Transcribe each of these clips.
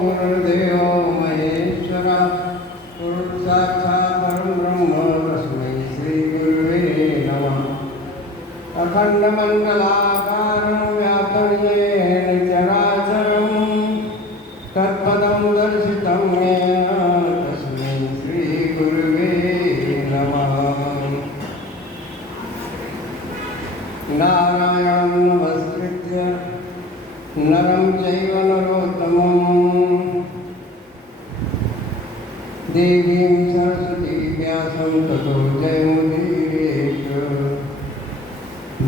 गुरुर्देवो महेश्वरः गुरुसाक्षात् परब्रह्म तस्मै श्रीगुरुवे नमः। अखण्डमण्डलाकारं व्याप्तं येन चराचरं तत्पदं दर्शितं येन तस्मै श्रीगुरुवे नमः। नारायणं नमस्कृत्य नरं चैव नरोत्तमं देवीं सरस्वती व्यासं ततो जयमुदीरयेत्।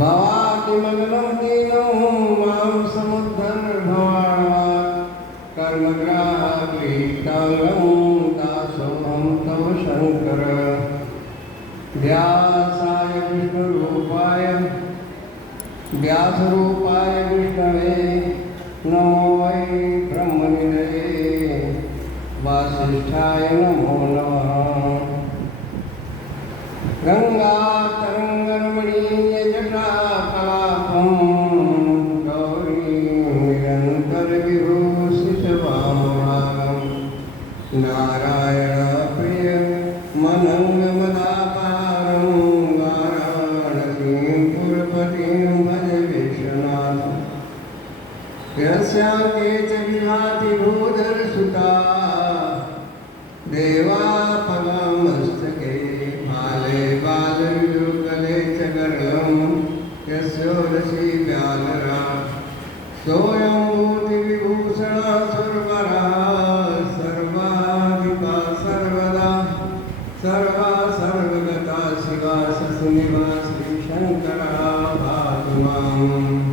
भवातिमग्नं दीनं मां समुद्धर भवान् कर्मग्राहगृहीताङ्गं दासोऽहं तव शङ्कर। व्यासाय व्यासरूपाय विष्णवे नमो वै ब्रह्मनिधये वासिष्ठाय नमो नमः। गङ्गातरङ्गरमणीयजटाकलापं गौरीं निरन्तरविभूषितवामभागं नारायणप्रियमनङ्गमदाकारं वाराणसीं पुरपतिं भज विश्वनाथम्। यस्याङ्के च विभाति भूधरसुता देवापगामस्तके बाले बालविदुर्गले च गर्गं यस्योरसि व्यालरा सोऽयं भूतिविभूषणः सुरवरः सर्वाधिका सर्वदा सर्वा सर्वगता शिवा शशिनिवासी शङ्करः भातु माम्।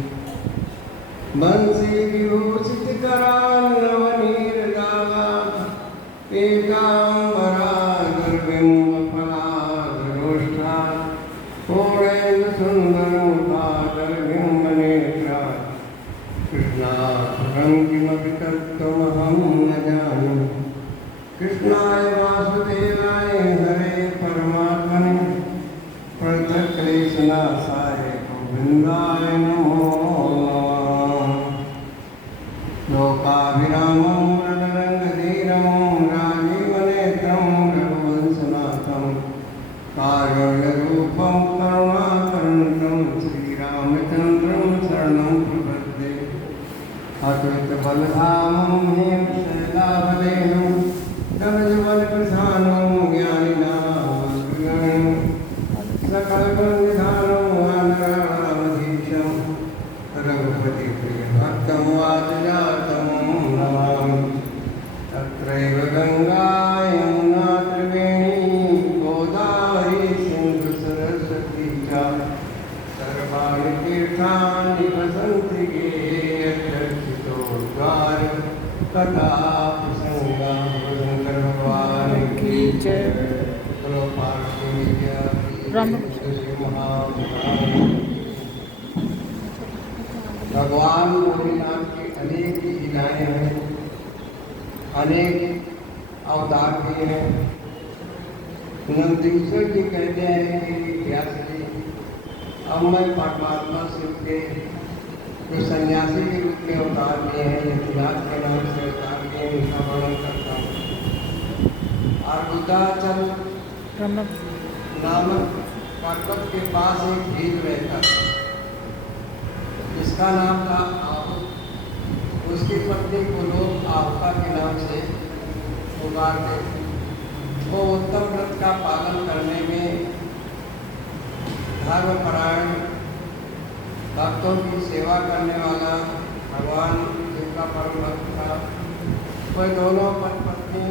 बंसी विभूषित करान्नवनीरदागा एकाम्बरा दुर्बिम्बफलाधरोष्ठा पूर्णेन्दु सुन्दरमुखादरबिम्बनेत्रा कृष्णात्परं किमपि तत्त्वमहं न जाने। कृष्णाय वासुदेवाय हरे परमात्मने प्रणतक्लेशनाशाय गोविन्दाय नमो नमः। लोकाभिरामं रणरङ्गधीरं राजीवनेत्रं रघुवंशनाथं कारुण्यरूपं करुणाकरण्यं श्रीरामचन्द्रं शरणं प्रपद्ये। अतुलितबलधामं हेमशैलाभदेहं कवचवनकृशानं ज्ञानिनामग्रगण्यं सकलगुणनिधानं वानराणामधीशं रघुपति प्रियभक्तं वातजातं नमामि। तत्रैव गङ्गा यमुना त्रिवेणी गोदावरी सिन्धु सरस्वती च सर्वाणि तीर्थानि वसन्ति ये यच्चर्चितोद्धार तथा प्रसङ्गा शङ्कर भगवान् की जय। बोलो पार्वती मैया की भगवान भोलेनाथ के अनेक लीलाएं हैं, अनेक अवतार किए हैं। नंदीश्वर जी कहते हैं कि व्यास जी, अब मैं परमात्मा शिव के जो सन्यासी के रूप में अवतार किए हैं, यतिनाथ के नाम से अवतार किए हैं, उनका वर्णन करता हूँ। अर्बुदाचल नामक पर्वत के पास एक भील रहता था जिसका नाम था आहू। उसकी पत्नी को लोग आहुका के नाम से पुकारते। वो उत्तम व्रत का पालन करने में धर्मपरायण, भक्तों की सेवा करने वाला, भगवान शिव का परम भक्त था। वह दोनों पत्नी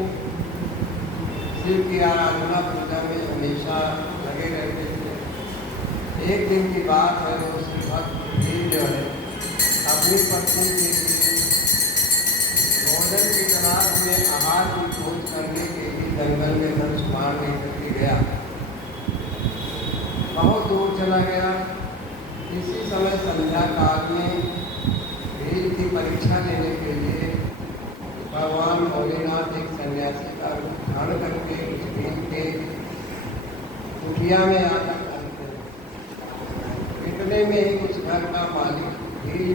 शिव की आराधना पूजा में हमेशा लगे रहते थे। एक दिन की बात है, उसके भक्त जो है अपनी पत्नी के लिए भोजन की तलाश में आहार की खोज करने के लिए जंगल में धनुष मारने के लिए गया। बहुत दूर चला गया। इसी समय संध्या काल में भील की परीक्षा लेने के लिए भगवान भोलेनाथ एक सन्यासी का रूप धारण करके उस भील के कुटिया में आकर इतने में ही उस घर का मालिक भील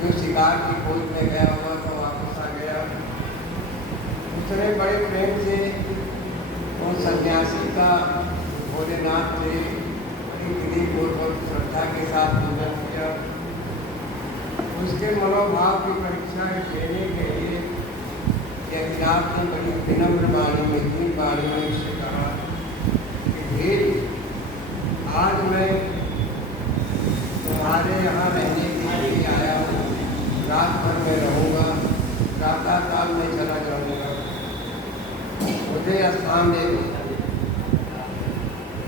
जो शिकार की खोज में गया हुआ तो वापस आ गया। उसने बड़े प्रेम से उन सन्यासी का भोलेनाथ से बड़ी विधिपूर्वक श्रद्धा के साथ पूजन किया। उसके मनोभाव की परीक्षा लेने के लिए यज्ञनाथ ने बड़ी विनम्र वाणी में, दीन वाणी में उससे कहा कि भील, आज मैं तुम्हारे यहाँ रहने के लिए आया हूँ, रात भर में रहूँगा, प्रातःकाल में चला जाऊँगा, मुझे स्थान दे दो।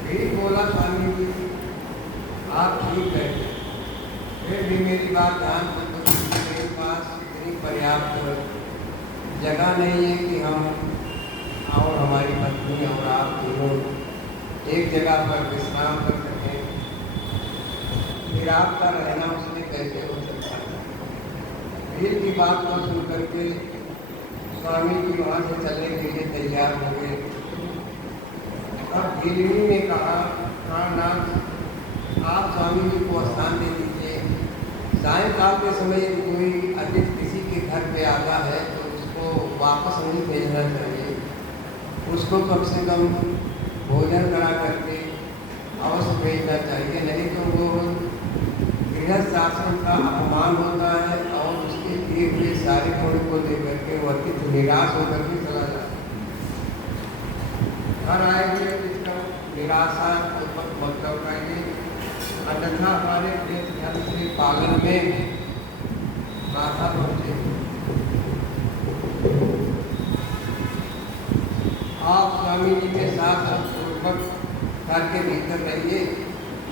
भील बोला, स्वामी जी आप ठीक है, फिर भी मेरी बात ध्यान से सुनो, मेरे पास इतनी पर्याप्त जगह नहीं है कि हम और हमारी पत्नी और आप दोनों एक जगह पर विश्राम कर सकें। फिर आपका रहना उसमें कैसे हो सकता है? भील की बात को सुन करके स्वामी जी वहाँ से चलने के लिए तैयार हो गए। अब भीलनी ने कहा, प्राणनाथ आप स्वामी जी को स्थान दे दीजिए, सायंकाल के समय कोई अतिथि किसी के घर पे आता है तो उसको वापस नहीं भेजना चाहिए, उसको कम से कम भोजन करा करके अवश्य भेजना चाहिए, नहीं तो वो गृहस्थ आश्रम का अपमान होता है और उसके दिए हुए सारे गुण को लेकर के वो अतिथि निराश होकर के चला जाता है। घर आएंगे इसका निराशा मतलब कहेंगे, अन्यथा हमारे देश धर्म के पालन में बाधा पहुँचे। आप स्वामी जी के साथ पूर्वक घर के भीतर रहिए,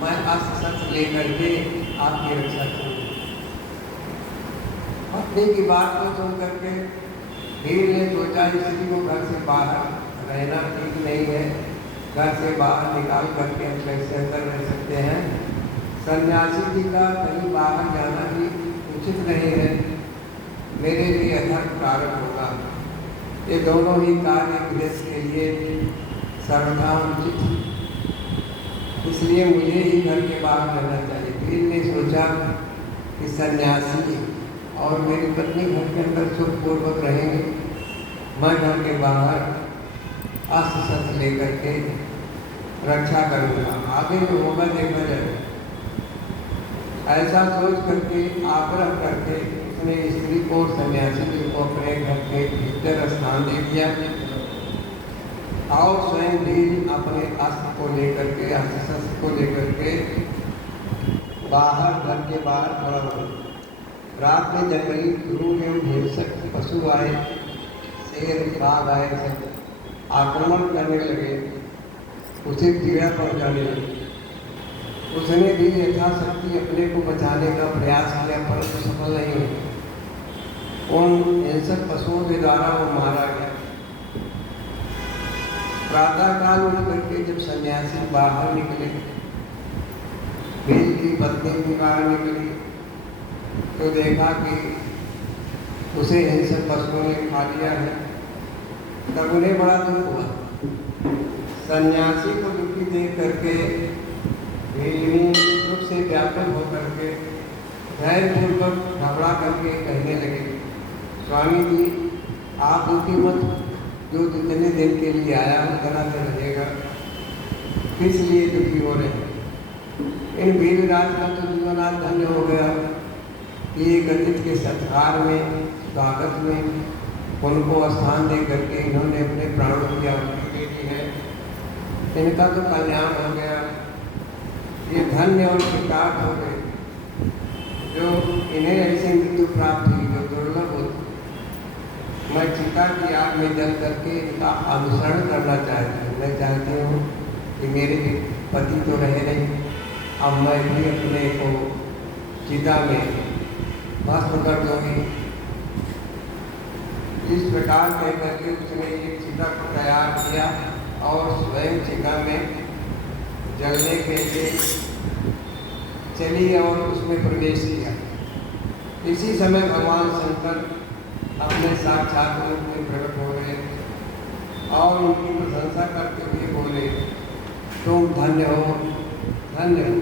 मैं अस्त्र शस्त्र लेकर के आपकी रक्षा करूँगा। पत्नी की बात को सुन करके भील ने सोचा स्त्री को घर से बाहर रहना ठीक नहीं है, घर से बाहर निकाल करके हम कैसे अंदर रह सकते हैं। सन्यासी जी का कहीं बाहर जाना भी उचित नहीं है, मेरे लिए अधर्म कारक होगा। ये दोनों ही कार्य गृहस्थ के लिए सर्वथा उचित, इसलिए मुझे ही घर के बाहर रहना चाहिए। भील ने सोचा कि सन्यासी और मेरी पत्नी घर के अंदर सुखपूर्वक रहेंगे, मैं घर के बाहर अस्त्र शस्त्र लेकर के रक्षा करूँगा, आगे जो होगा देखा जाएगा। ऐसा सोच करके आग्रह करके उसने स्त्री को सन्यासी जी को अपने घर के भीतर स्थान दे दिया और स्वयं भी अपने अस्त्र को लेकर के, अस्त्र शस्त्र को लेकर के बाहर, घर के बाहर खड़ा हो। रात में जंगली क्रूर एवं हिंसक पशु आए, शेर बाघ आए, सब आक्रमण करने लगे, उसे पीड़ा पहुंचाने लगे। उसने भी यथाशक्ति अपने को बचाने का प्रयास किया परंतु सफल नहीं हुआ। उन हिंसक पशुओं के द्वारा वो मारा गया। प्रातःकाल उठ करके जब सन्यासी बाहर निकले, भील की पत्नी भी बाहर निकली तो देखा कि उसे हिंसक पशुओं ने खा लिया है। तब उन्हें बड़ा दुख हुआ। सन्यासी को दुखी देख करके भीलनी दुख से व्याकुल होकर के धैर्यपूर्वक घबरा करके कहने लगे, स्वामी जी आप दुखी मत, जो जितने दिन के लिए आया हूँ तरह से रहेगा, किस लिए दुखी हो रहे हैं। इन भीलराज का तो जीवन आज धन्य हो गया कि एक अतिथि के सत्कार में, स्वागत में उनको स्थान दे करके इन्होंने अपने प्राणों की आहुति दे दी है। इनका तो कल्याण हो गया, ये धन्य और कृतार्थ हो गए। जो इन्हें ऐसी मृत्यु प्राप्त हुई जो दुर्लभ होती। मैं चिता की आग में जल करके इनका अनुसरण करना चाहती हूँ। मैं चाहती हूँ कि मेरे पति तो रहे नहीं, अब मैं भी अपने को चिता में भस्म कर दूँगी। इस प्रकार कह करके उसने एक चिता को तैयार किया और स्वयं चिता में जलने के लिए चली और उसमें प्रवेश किया। इसी समय भगवान शंकर अपने साक्षात रूप में प्रकट हो गए और उनकी प्रशंसा करते हुए बोले, तुम धन्य हो, धन्य हो,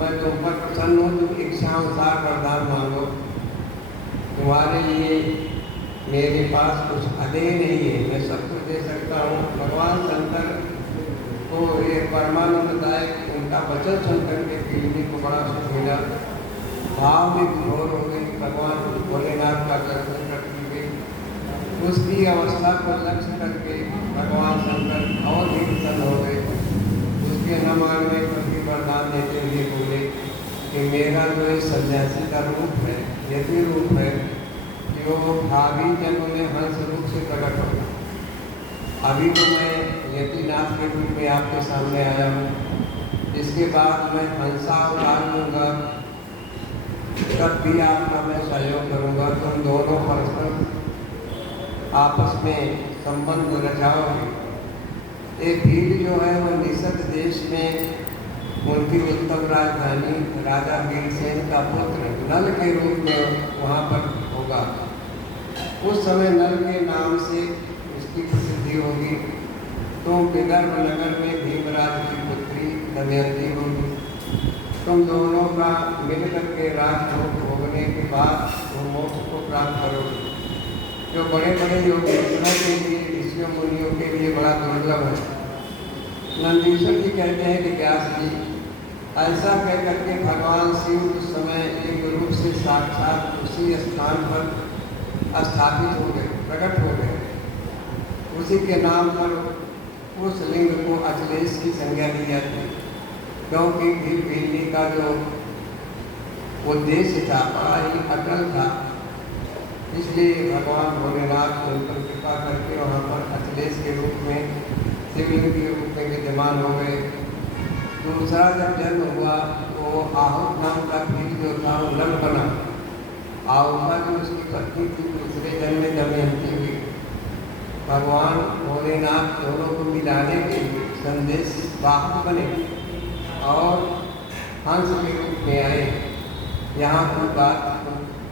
मैं तुम पर प्रसन्न हूँ, तुम इच्छा अनुसार वरदान मांगो, तुम्हारे लिए मेरे पास कुछ अदेय नहीं है, मैं सब कुछ दे सकता हूँ। भगवान शंकर को ये परमानंददायक उनका वचन सुनकर के पीढ़ी को बड़ा सुख मिला। भाव में विभोर हो गई, भगवान भोलेनाथ का दर्शन करती गई। उसकी अवस्था को लक्ष्य करके भगवान शंकर और भी प्रसन्न हो गए। उसके न मानने पर भी वरदान देते हुए बोले कि मेरा जो ये सन्यासी का रूप है, यदि रूप है कि वो भावी जन्म में हंस रूप से प्रकट होगा। अभी तो मैं यतिनाथ के रूप में आपके सामने आया हूँ, इसके बाद मैं हंसा अवतार लूँगा, तब भी आपका मैं सहयोग करूँगा। तुम दोनों परस्पर आपस में संबंध रचाओगे। एक भील जो है वो निषद देश में उनकी उत्तम राजधानी राजा भीलसेन का पुत्र नल के रूप में वहाँ पर होगा। उस समय नल के नाम से उसकी प्रसिद्धि होगी। तुम विदर्भ नगर में भीमराज की पुत्री दमयंती होगी। तुम दोनों का मिलकर के राजभोग भोगने के बाद तुम मोक्ष को प्राप्त करोगे, जो बड़े बड़े योगेश्वरों के लिए, ऋषियों मुनियों के लिए बड़ा दुर्लभ है। नंदीश्वर जी कहते हैं कि व्यास जी, ऐसा कह करके भगवान शिव उस समय एक रूप से साक्षात उसी स्थान पर स्थापित हो गए, प्रकट हो गए। उसी के नाम पर उस लिंग को अचलेश की संज्ञा दी जाती है, क्योंकि भीलनी का जो उद्देश्य था बड़ा ही अटल था। इसलिए भगवान भोलेनाथ उन पर कृपा करके वहाँ पर अचलेश के रूप में, शिवलिंग के रूप में विद्यमान हो गए। दूसरा जब जन्म हुआ तो आहुत नाम का भील जो था वो नल बना। आहुता जो उसकी पत्नी थी, दूसरे जन्म में दमयंती हुई। भगवान भोलेनाथ दोनों को मिलाने के लिए संदेश वाहक बने और हंस के रूप में आए। यहाँ की बात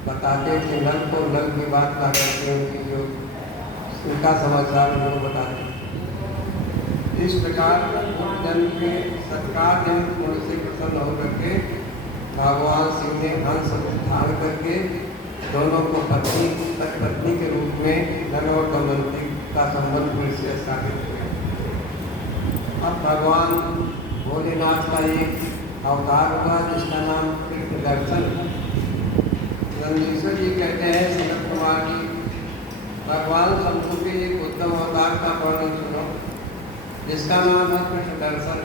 बताते थे, नल को नल की बात ना करते, उनकी जो उनका समाचार लोग बताते। इस प्रकार जन्म के सत्कार जन्म गुण से प्रसन्न होकर के भगवान शिव ने हंस धारण करके दोनों को पत्नी के रूप में नल और दमयंती का संबंध फिर से स्थापित हुआ। अब भगवान भोलेनाथ का एक अवतार हुआ जिसका नाम कृष्ण दर्शन। नंदीश्वर जी कहते हैं सनत कुमार जी, भगवान शंभु के एक उत्तम अवतार का वर्णन सुनो, जिसका नाम है कृष्ण दर्शन।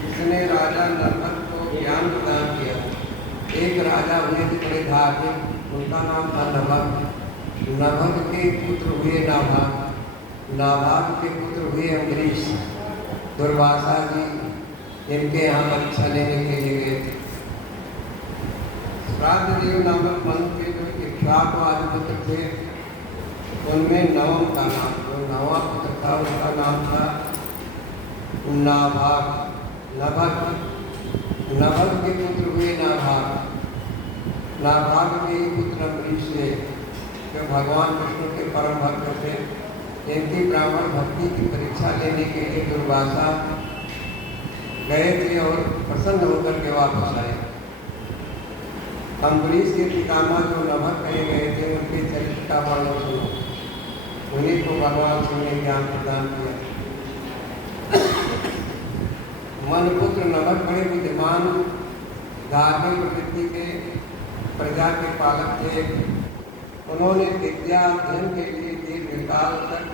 जिसने राजा नरभट को ज्ञान प्रदान किया। एक राजा हुए थे बड़े धार्मिक, उनका नाम था नभग। नभग के पुत्र हुए नाभाग, नाभाग के पुत्र हुए अम्बरीश। दुर्वासा जी इनके यहाँ परीक्षा लेने के लिए गए थे। श्राद्ध देव नामक मनु के जो इक्ष्वाकु आदि पुत्र थे, उनमें नवम का नाम, जो नवा पुत्र था उसका नाम था नाभाग। नभग के पुत्र हुए नाभाग। नाभाग के ही पुत्र अम्बरीश थे, जो भगवान कृष्ण के परम भक्त थे। इनकी ब्राह्मण भक्ति की परीक्षा लेने के लिए दुर्वासा गए थे और प्रसन्न होकर के वापस आए। अम्बरीश के पितामह जो नभग कहे गए थे, उनके चरित्र का वर्णन सुनो। उन्हीं को भगवान शिव ने ज्ञान प्रदान किया। मनपुत्र नभग बड़े विद्वान, धार्मिक प्रवृत्ति के, प्रजा के पालक थे। उन्होंने विद्या अध्ययन के लिए दीर्घकाल तक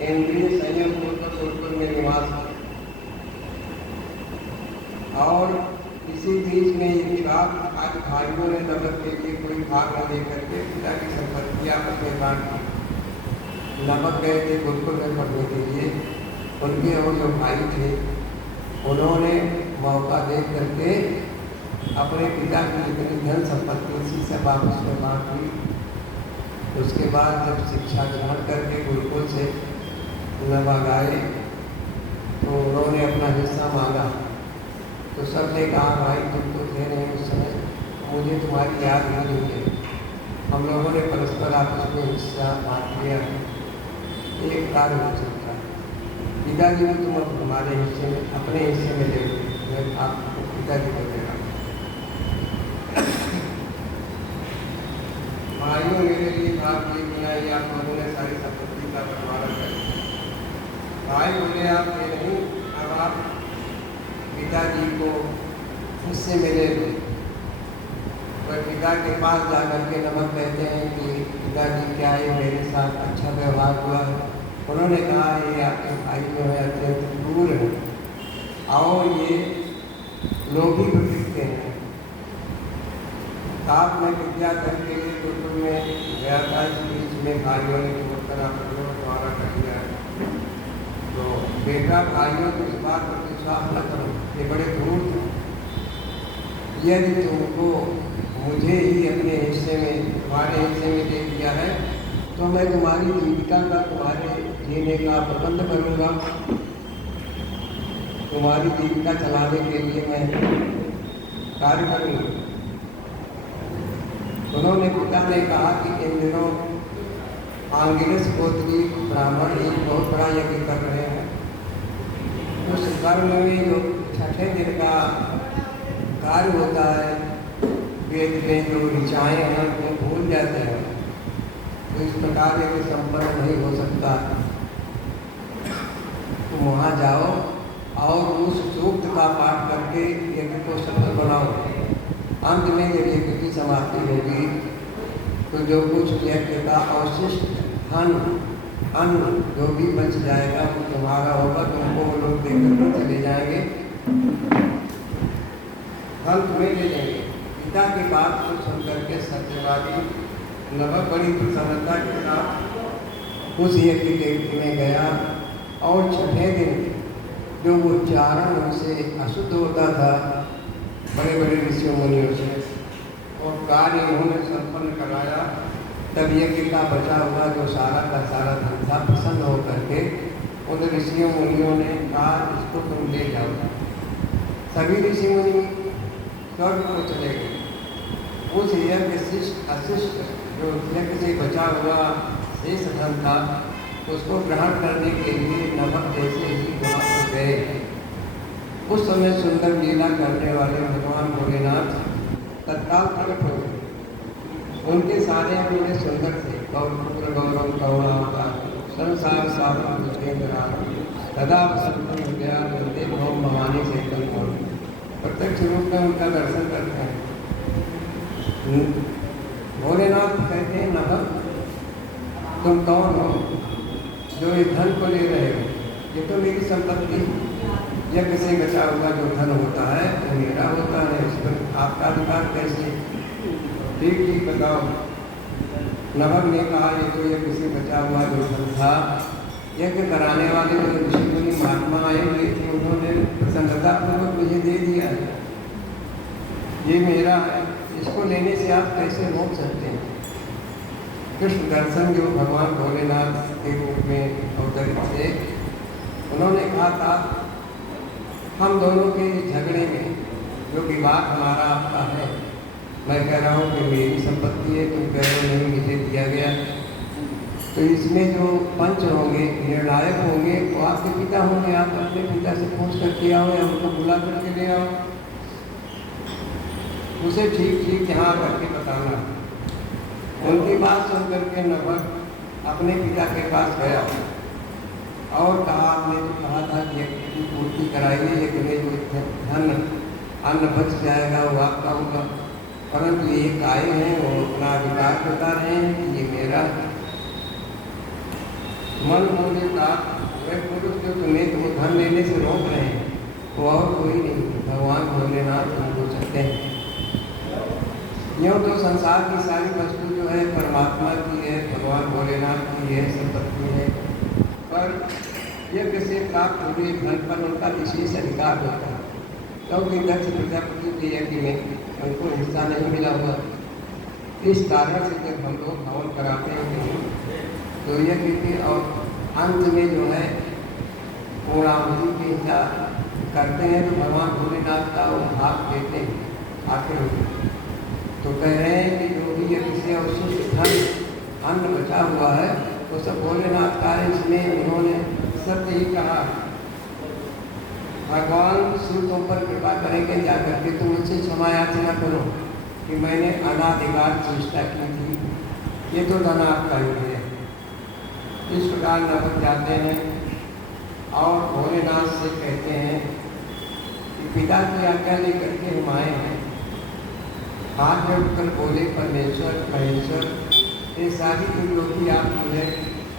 इंद्रिय संयम पूर्वक गुरुकुल में निवास किया। और इसी बीच में ये बात आज भाइयों ने नभग के लिए कोई भाग न लेकर के पिता की संपत्ति आपस में बांट दी। नभग गए थे गुरुकुल में पढ़ने के लिए। उनके और जो भाई थे उन्होंने मौका देख करके अपने पिता की जितनी धन संपत्ति उसी से वापस में बांट दी। उसके बाद जब शिक्षा ग्रहण करके गुरुकुल से नभग आए तो उन्होंने अपना हिस्सा मांगा। तो सबने कहा भाई तुम तो थे नहीं उस समय, मुझे तुम्हारी याद नहीं है। हम लोगों ने परस्पर आपस में हिस्सा बांट लिया। एक कार्य हो सकता है, पिताजी को तुम अब हमारे हिस्से में, अपने हिस्से में ले लो, मैं आपको पिताजी को दे रहा हूँ। भाइयों मेरे लिए बात आप लोगों ने सारी संपत्ति का बंटवारा कर दिया। भाई बोले आप ये नहीं, अब आप पिताजी को मुझसे मिले। पर पिता के पास जाकर के नमक कहते हैं कि पिताजी क्या ये मेरे साथ अच्छा व्यवहार हुआ है। उन्होंने कहा ये आपके भाई जो है अत्यंत क्रूर है और ये लोभी प्रकृति हैं। साथ में विद्याधर के लिए गुरुकुल में गया था, इस बीच में भाइयों ने छोड़कर आपको द्वारा कर दिया है। तो बेटा भाइयों को इस बात पर विश्वास न करो, ये बड़े क्रूर थे। यदि तुमको मुझे ही अपने हिस्से में तुम्हारे हिस्से में दे दिया है तो मैं तुम्हारी जीविका का तुम्हारे जीने का प्रबंध करूँगा, तुम्हारी जीविका चलाने के लिए मैं कार्य करूँगा। उन्होंने पिता ने कहा कि इन दिनों आंगिरस गोत्री ब्राह्मण एक बहुत बड़ा यज्ञ कर रहे हैं। उस कर्म में जो छठे दिन का कार्य होता है, वेद में जो ऋचाएँ हैं वो भूल जाते हैं, तो इस प्रकार यज्ञ संपन्न नहीं हो सकता। तुम वहाँ जाओ और उस सूक्त का पाठ करके यज्ञ को सफल बनाओ। अंत में जब यज्ञ की समाप्ति होगी तो जो कुछ यज्ञ का अवशिष्ट अन्न जो भी बच जाएगा वो तुम्हारा होगा, तुमको वो लोग देकर चले जाएंगे, फल तुम्हें ले लेंगे। पिता की बात को सुन करके सत्यवादी नवक बड़ी प्रसन्नता के साथ उस यज्ञ के में गया और छठे दिन जो उच्चारण उनसे अशुद्ध होता था बड़े बड़े ऋषियों मुनियों से, और कार्य उन्होंने संपन्न कराया। तब यज्ञ का बचा हुआ जो सारा का सारा धन था प्रसन्न होकर के उन ऋषियों मुनियों ने कहा इसको तुम ले जाओ। सभी ऋषि मुनि स्वर्ग को चले गए। उस यज्ञ अशिष्ट जो यज्ञ से बचा हुआ शेष धन था उसको ग्रहण करने के लिए नमक जैसे ही वहाँ पर गए। उस समय सुंदर लीला करने वाले भगवान भोलेनाथ तत्काल प्रकट हो गए। उनके सारे बड़े सुंदर थे। गौरपुत्र गौरव कौड़ा संसार सारम विजेंद्रा सदा वसंतम विद्या वंदे भव भवानी से प्रत्यक्ष रूप में उनका दर्शन करते हैं। भोलेनाथ कहते हैं नभक तुम कौन हो जो इस धन को ले रहे हो? ये तो मेरी संपत्ति, यज्ञ से बचा हुआ जो धन होता है वो मेरा होता है, इस पर आपका अधिकार कैसे? ठीक ठीक बताओ। नभक ने कहा ये तो यज्ञ से बचा हुआ जो धन था, यज्ञ कराने वाले जो ऋषि मुनि महात्मा आए हुए थे उन्होंने प्रसन्नतापूर्वक मुझे दे दिया है, ये मेरा है, इसको लेने से आप कैसे रोक सकते हैं? कृष्ण दर्शन जो भगवान भोलेनाथ के रूप में अवतरित थे, उन्होंने कहा था हम दोनों के झगड़े में जो विवाद हमारा आपका है, मैं कह रहा हूँ कि मेरी संपत्ति है, तुम कह रहे हो नहीं मुझे दिया गया, तो इसमें जो पंच होंगे निर्णायक होंगे वो आपके पिता होंगे। आप अपने पिता से पूछ करके आओ या उनको बुला करके ले आओ, उसे ठीक ठीक यहाँ करके बताना। उनकी बात सुन करके नभक अपने पिता के पास गया और कहा आपने जो कहा था कि यज्ञ की पूर्ति कराइए, यज्ञ में जो धन अन्न बच जाएगा वो आपका होगा, परंतु ये आए हैं वो अपना अधिकार बता रहे हैं कि ये मेरा मन बोले का वह पुरुष जो तुम्हें तो धन लेने से रोक रहे हैं वो और कोई नहीं, भगवान भोलेनाथ तुम हो सकते हैं। यूँ तो संसार की सारी वस्तु जो है परमात्मा की है, भगवान भोलेनाथ की है, संपत्ति है, पर यज्ञ से प्राप्त हुए धन पर उनका विशेष अधिकार होता है, क्योंकि दक्ष प्रजापति के यज्ञ में उनको हिस्सा नहीं मिला हुआ। इस कारण से जब हम लोग हवन कराते हैं तो यज्ञ के और अंत में जो है पूर्णाहुति के हिस्सा करते हैं तो भगवान भोलेनाथ का वो भाग देते हैं आखिर होते। तो कह रहे हैं कि जो भी यज्ञ से अवशिष्ट धन अन्न बचा हुआ है वो सब भोलेनाथ का है। इसमें उन्होंने सत्य ही कहा, भगवान शिव तुम पर कृपा करेंगे जाकर के तुम मुझसे क्षमा याचना करो कि मैंने अनाधिकार चेष्टा की थी, ये तो धन आपका ही है, इस प्रकार नमक जाते हैं और भोलेनाथ से कहते हैं कि पिता की आज्ञा लेकर के हम आए हैं। हाथ जोड़कर बोले, परमेश्वर महेश्वर, ये सारी त्रिलोकी आपकी है,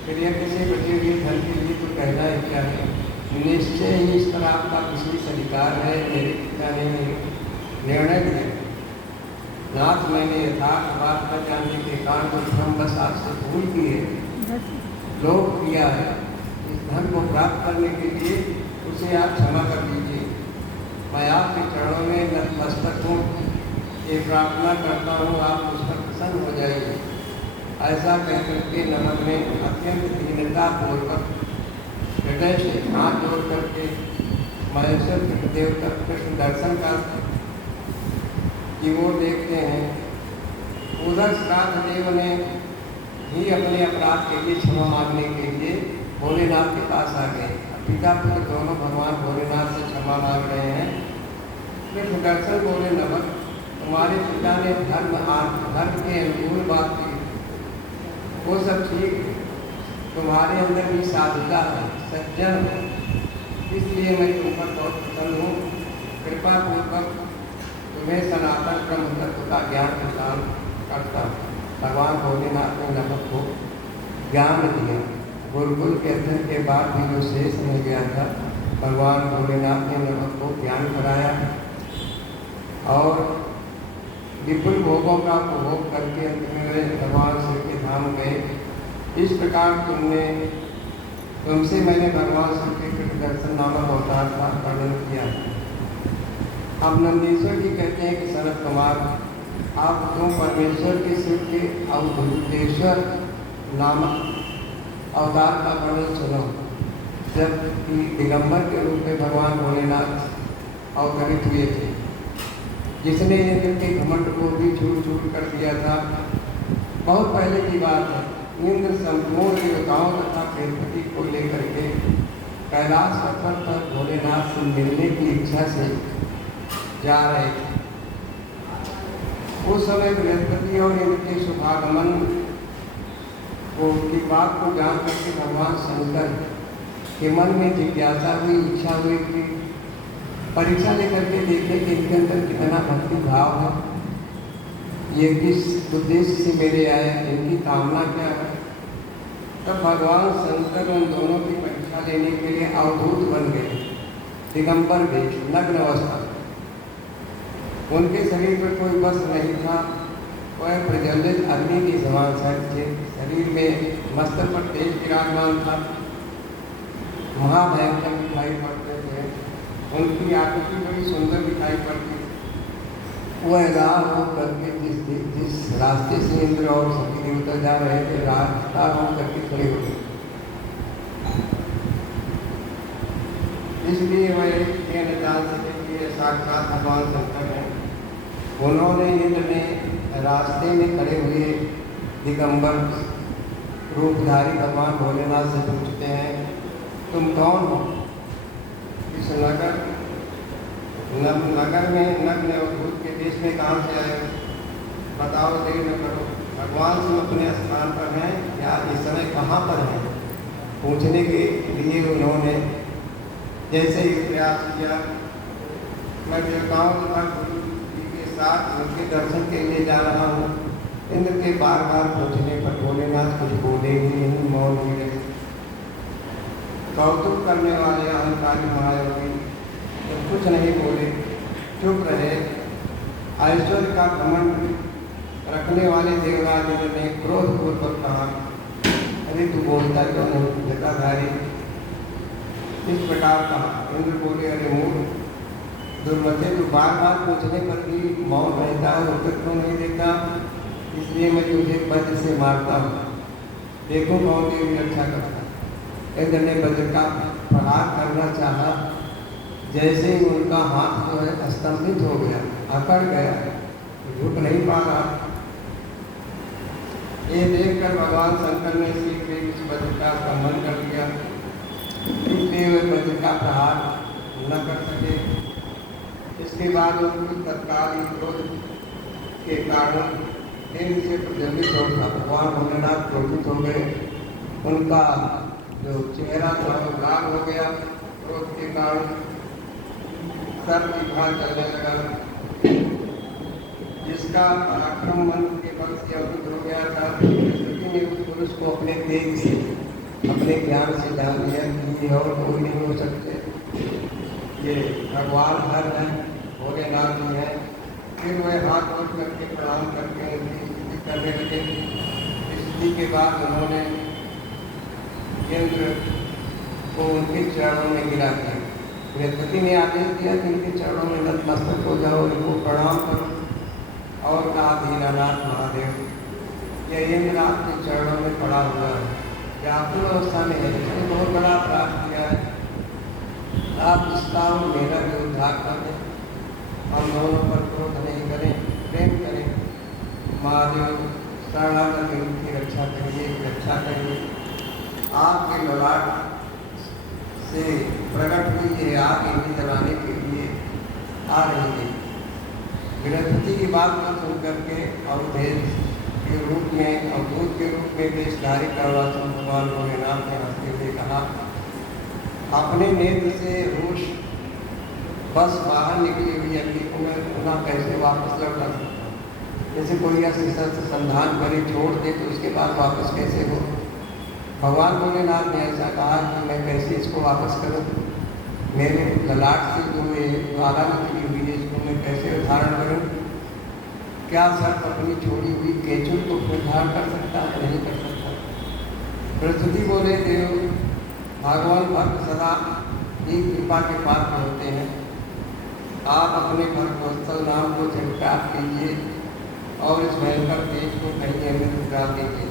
फिर यह किसी बचे हुए धन के लिए तो कहना है क्या है? निश्चय ही इस पर आपका विशेष अधिकार है। मेरे पिता ने निर्णय दिया, नाथ मैंने यथार्थ बात न जानने के कारण तो हम बस आपसे भूल किए, लोभ किया है। इस धन को प्राप्त करने के लिए उसे आप क्षमा कर दीजिए। मैं आपके चरणों में नतमस्तक हूँ, ये प्रार्थना करता हूँ आप उस पर प्रसन्न हो जाइए। ऐसा कह करके नमक ने अत्यंत दीनता पूर्वक हृदय से हाथ जोड़ करके महेश्वर कृष्णदेव तक कृष्ण दर्शन का की ओर देखते हैं। उधर श्राद्ध देव ने ही अपने अपराध के लिए क्षमा मांगने के लिए भोलेनाथ के पास आ गए। पिता पुत्र दोनों भगवान भोलेनाथ से क्षमा मांग रहे हैं। कृष्ण दर्शन बोले, नमक तुम्हारे पिता ने धर्म के अनुकूल बात की, वो सब ठीक, तुम्हारे अंदर भी साधुता है, सज्जन है, इसलिए मैं तुम पर बहुत प्रसन्न हूँ। कृपा पूर्वक तुम्हें सनातन ब्रह्म तत्व का ज्ञान प्रदान करता हूँ। भगवान भोलेनाथ ने नमक को ज्ञान दिया। गुरुकुल के अध्ययन के बाद भी जो शेष रह गया था, भगवान भोलेनाथ ने नमक को ज्ञान कराया और विपुल भोगों का उपभोग करके अंत में भगवान श्री के धाम गए। इस प्रकार तुमसे मैंने भगवान श्री के कृष्ण दर्शन नामक अवतार का वर्णन किया। अब नंदीश्वर जी कहते हैं कि सनत कुमार, आप तो परमेश्वर के शिव के अवधूतेश्वर नामक अवतार का वर्णन सुनो। जबकि दिगंबर के रूप में भगवान भोलेनाथ अवतरित हुए थे, जिसने इंद्र के घमंड को भी चूर चूर कर दिया था। बहुत पहले की बात है। इंद्र संपूर्ण देवताओं तथा बृहस्पति को लेकर के कैलाश पत्थर पर भोलेनाथ से मिलने की इच्छा से जा रहे थे। उस समय बृहस्पति और इंद्र के शुभागमन की बात को जान करके भगवान शंकर के मन में जिज्ञासा हुई, इच्छा हुई कि परीक्षा लेकर के देखे कि इनके अंदर कितना भक्ति भाव है, ये किस उद्देश्य से मेरे आए, इनकी कामना क्या है। तब भगवान शंकर उन दोनों की परीक्षा लेने के लिए अवधूत बन गए। दिगंबर वेश, नग्न अवस्था, उनके शरीर पर कोई वस्त्र नहीं था, वह प्रज्वलित अग्नि की समान शरीर में मस्तक पर तेज विराजमान था, महाभयंकर दिखाई पड़ते थे। उनकी आकृति बड़ी सुंदर दिखाई पड़ती। वह राह हो करके जिस रास्ते से इंद्र और सभी देवता जा रहे थे, रास्ता हो करके खड़े हो गए। इसलिए वह ये न जान सके कि ये साक्षात भगवान शंकर हैं। उन्होंने इंद्र ने रास्ते में खड़े हुए दिगंबर रूपधारी भगवान भोलेनाथ से पूछते हैं, तुम कौन हो? इस नगर में नग्न अवधूत के देश में कहाँ से आए? बताओ, देर न करो। भगवान से अपने स्थान पर हैं या इस समय कहाँ पर हैं? पूछने के लिए उन्होंने जैसे ही प्रयास किया, मैं देवताओं तथा गुरु जी के साथ उनके दर्शन के लिए जा रहा हूँ। इंद्र के बार बार पूछने पर भोलेनाथ कुछ बोले ही नहीं, मौन ही रहे। कौतुक करने वाले अहंकारी महायोगी तो कुछ नहीं बोले, चुप रहे। ऐश्वर्य का घमंड रखने वाले देवराज इंद्र ने क्रोधपूर्वक कहा, अरे तू बोलता क्यों नहीं जटाधारी? इस प्रकार कहा। इंद्र बोले, अरे मूर्ख दुर्मते, तू बार बार पूछने पर भी मौन रहता है, उत्तर क्यों नहीं देता? इसलिए मैं तुझे वज्र से मारता हूँ, देखो कौन तेरी रक्षा करता। इंद्र ने वज्र का प्रहार करना चाहा, जैसे ही उनका हाथ जो है स्तंभित हो गया, अकड़ गया, झुक नहीं पा रहा। ये देखकर भगवान शंकर ने शीघ्र ही इस वज्र का संबंध कर दिया, इसलिए वे वज्र का प्रहार न कर सके। इसके बाद उनको तत्काल क्रोध के कारण इंद्र से प्रज्वलित हो उठा। भगवान भोलेनाथ क्रोधित हो गए उनका जो चेहरा था वो लाल हो गया क्रोध के कारण, सर विभाग चलने लगा, जिसका पराक्रम मन के बल से अवरुद्ध हो गया था। बृहस्पति ने उस पुरुष को अपने तेज से, अपने ज्ञान से जान लिया कि ये और कोई नहीं हो सकते, ये भगवान हर है, भोलेनाथ जी है। फिर वह हाथ जोड़ करके प्रणाम करके उनकी स्तुति करने लगे। स्तुति के बाद उन्होंने इंद्र को उनके चरणों में गिरा दिया। बृहस्पति ने आदेश दिया कि इनके चरणों में नतमस्तक हो जाओ, इनको प्रणाम करो, और कहा दीनानाथ महादेव, यह इंद्र आपके चरणों में पड़ा हुआ है, व्याकुल अवस्था में है, इसने बहुत बड़ा अपराध किया है, आप इसका और मेरा भी उद्धार कर दें, हम दोनों पर क्रोध नहीं करें, प्रेम करें। महादेव शरणागत इनकी रक्षा करिए, रक्षा करिए। आपके ललाट से प्रकट हुई है आग इन्हें जलाने के लिए आ रही है। बृहस्पति की बात को सुन करके अवधेश के रूप में, अवधूत के रूप में वेशधारी करवाचन भगवान भोलेनाथ ने हंसते हुए कहा, अपने नेत्र से रोष बस बाहर निकली हुई अग्नि को मैं पुनः कैसे वापस लौटा सकता हूँ। जैसे कोई ऐसे संधान करे छोड़ दे तो उसके बाद वापस कैसे हो। भगवान भोलेनाथ ने ऐसा कहा कि मैं कैसे इसको वापस करूं, मेरे ललाट से जो ये ज्वाला निकली हुई है इसको मैं कैसे उद्धारण करूं। क्या सर्प अपनी छोड़ी हुई केचुल को उद्धार कर सकता है? नहीं कर सकता। बृहस्पति बोले, देव भगवान भक्त सदा ही कृपा के पात्र होते हैं, आप अपने भक्त वत्सल नाम को झटकार कीजिए और इस भयंकर तेज को कहीं अन्य डाल दीजिए।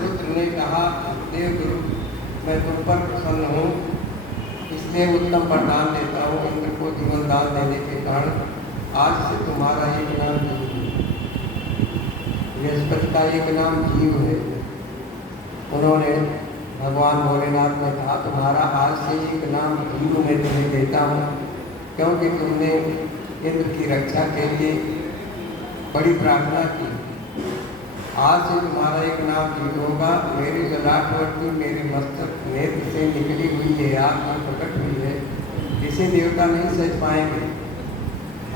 रुद्र ने कहा, देव गुरु, मैं तुम पर प्रसन्न हूँ, इसलिए उत्तम वरदान देता हूँ। इंद्र को जीवन दान देने के कारण आज से तुम्हारा एक नाम जीव है। बृहस्पति का एक नाम जीव है। उन्होंने भगवान भोलेनाथ ने कहा, तुम्हारा आज से एक नाम जीव मैं तुम्हें देता हूँ, क्योंकि तुमने इंद्र की रक्षा के लिए बड़ी प्रार्थना की। आज से तुम्हारा एक नाम जीव होगा। मेरी ललाटवर्ती मेरे मस्तक नेत्र से निकली हुई है आग में प्रकट हुई है, इसे देवता नहीं सह पाएंगे,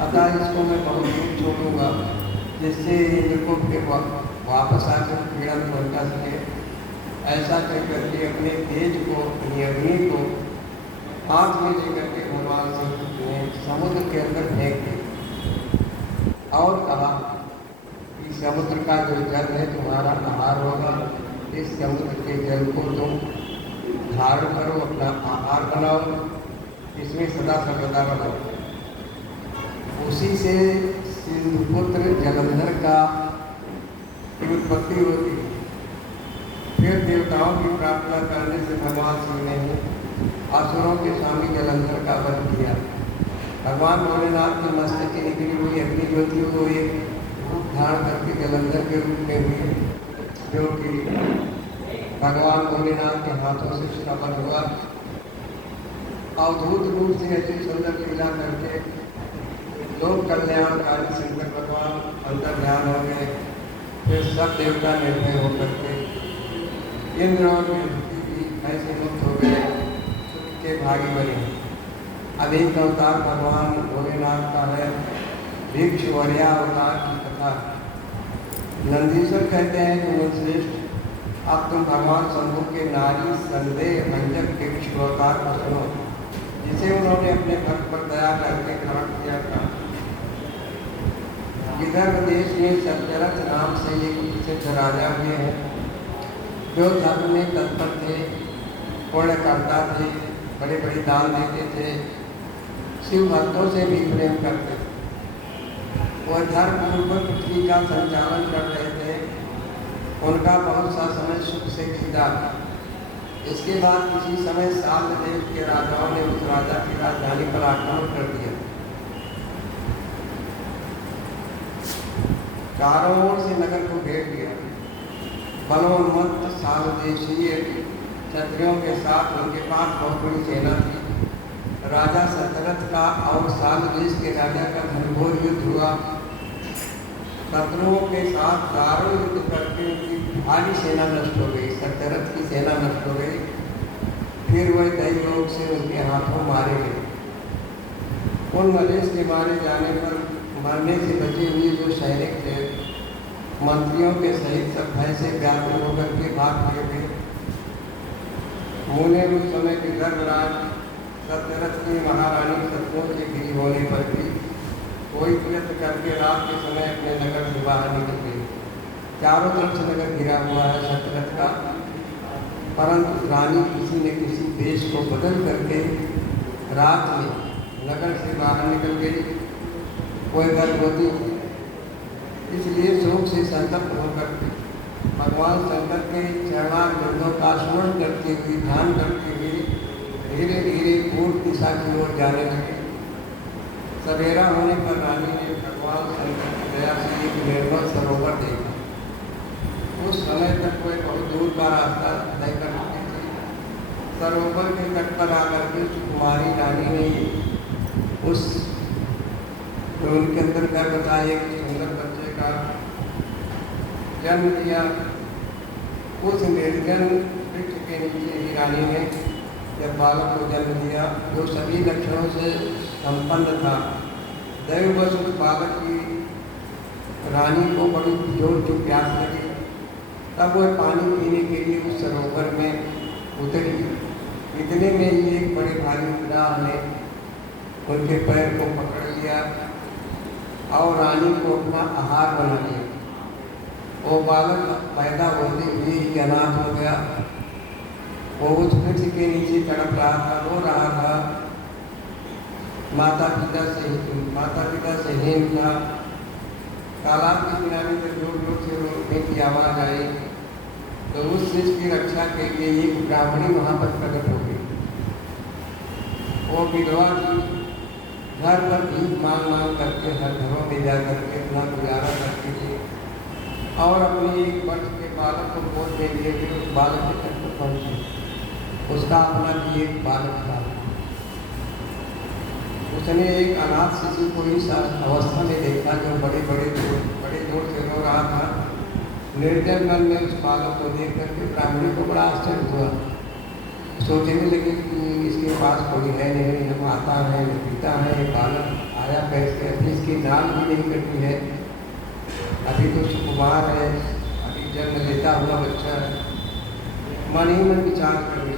अतः इसको मैं बहुत दूर छोड़ूंगा, जिससे इंद्र को फिर वापस आकर पीड़ा पहुँचा सके। ऐसा कह करके अपने तेज को, अपनी अग्नि को हाथ में लेकर के भगवान से समुद्र के अंदर फेंक दी और कहा, समुद्र का जो जल है तुम्हारा आहार होगा, इस समुद्र के जल को तुम धारण करो, अपना आहार बनाओ, इसमें सदा सर्वदा बनाओ। उसी से सिंधुपुत्र जलंधर का उत्पत्ति होती। फिर देवताओं की प्रार्थना करने से भगवान शिव ने असुरों के स्वामी जलंधर का वध किया। भगवान भोलेनाथ के मस्तक की निकली हुई अग्नि ज्योति को एक रूप धारण करके जलंधर के रूप में हुई, जो कि भगवान भोलेनाथ के हाथों से श्रवण हुआ। अवधूत रूप से ऐसी सुंदर लीला करके लोक कल्याणकारी शंकर भगवान अंतर ध्यान हो गए। फिर सब देवता निर्भय होकर के इंद्र और बृहस्पति भी ऐसे मुक्त हो गए, सुख के भागी बने। अनेक अवतार भगवान भोलेनाथ का है। भिक्ष वर्या अवतार की कथा नंदीश्वर कहते हैं कि मुनिश्रेष्ठ, अब तुम भगवान शंभु के नारी संदेह भंजक भिक्ष अवतार को सुनो, जिसे उन्होंने अपने भक्त पर दया करके ग्रहण किया था। विदर्भ देश में सत्यरथ नाम से एक प्रसिद्ध राजा हुए हैं, जो धर्म में तत्पर थे, पुण्य करता थे, बड़े बड़े दान देते थे, शिव भक्तों से भी प्रेम करते थे। वह धर्मपूर्वक पृथ्वी का संचालन कर रहे थे। उनका बहुत सा समय सुख से बीता। इसके बाद किसी समय साल देश के राजाओं ने उस राजा की राजधानी पर आक्रमण कर दिया। चारों ओर से नगर को घेर दिया। बलोन्मत्त सालदेशीय क्षत्रियों के साथ उनके पास बहुत बड़ी सेना थी। राजा सतरथ का और सालदेश के राजा का घनघोर युद्ध हुआ। शत्रुओं के साथ दारुण युद्ध करके उनकी भारी सेना नष्ट हो गई, सत्यरथ की सेना नष्ट हो गई। फिर वह दैवलोक से उनके हाथों मारे गए। उन नरेश के मारे जाने पर मरने से बचे हुए जो सैनिक थे, मंत्रियों के सहित सब भय से व्याकुल होकर के भाग लिए थे। मुने उस समय के गर्भराज सत्यरथ की महारानी शत्रुओं से घिरी होने पर भी कोई प्रयत्न करके रात के समय अपने नगर से बाहर निकल गई। चारों तरफ से नगर घिरा हुआ है सत्यरथ का, परंतु रानी किसी न किसी देश को बदल करके रात में नगर से बाहर निकल गई। कोई गर्भवती, इसलिए शोक से संतप्त होकर भगवान शंकर के चरणारविंदों का स्मरण करते हुए, ध्यान करते हुए धीरे धीरे पूर्व दिशा की ओर जाने लगे। सवेरा होने पर रानी ने भगवान शंकर की दया से एक निर्मल सरोवर देखा। उस समय तक वह बहुत दूर का रास्ता तय कर चुके थे। सरोवर के तट पर आकर के कुमारी रानी ने उस उनके अंदर गर्भ था एक सुंदर बच्चे का जन्म दिया। उस निर्जन वृक्ष के नीचे ही रानी ने जब बालक को जन्म दिया, जो सभी लक्षणों से संपन्न था। दैववश उस बालक की रानी को बड़ी जोर की प्यास लगी। तब वह पानी पीने के लिए उस सरोवर में उतरी। इतने में ही एक बड़े भारी ग्राह ने उनके पैर को पकड़ लिया और रानी को अपना आहार बना लिया। वो बालक पैदा होते हुए ही अनाथ हो गया। वो उस वृक्ष के नीचे तड़प रहा था, रो रहा था। माता पिता से हीन था। तालाब के किनारे से जोर जोर से रोने की आवाज़ आई तो उस शिशु की रक्षा के लिए एक ब्राह्मणी वहाँ पर प्रकट हो गई। वो विधवा की घर पर भीख मांग करके हर घरों में जा करके अपना गुजारा करती थी और अपने एक वर्ष के बालक को गोद में लिए हुए उस बालक के तक पर पहुँची। उसका अपना भी एक बालक था। उसने एक अनाथ शिशु को इस अवस्था में देखा जो बड़े जोर से रो रहा था। निर्जन मन में उस बालक को देख करके ब्राह्मणी को बड़ा आश्चर्य हुआ। सोचने लगे कि इसके पास कोई है नहीं, न माता है न पिता है, बालक आया कैसे, अभी इसकी नाल भी नहीं कटी है, अभी तो सुकुमार है, अभी जन्म लेता हुआ बच्चा है। मन ही मन विचार करने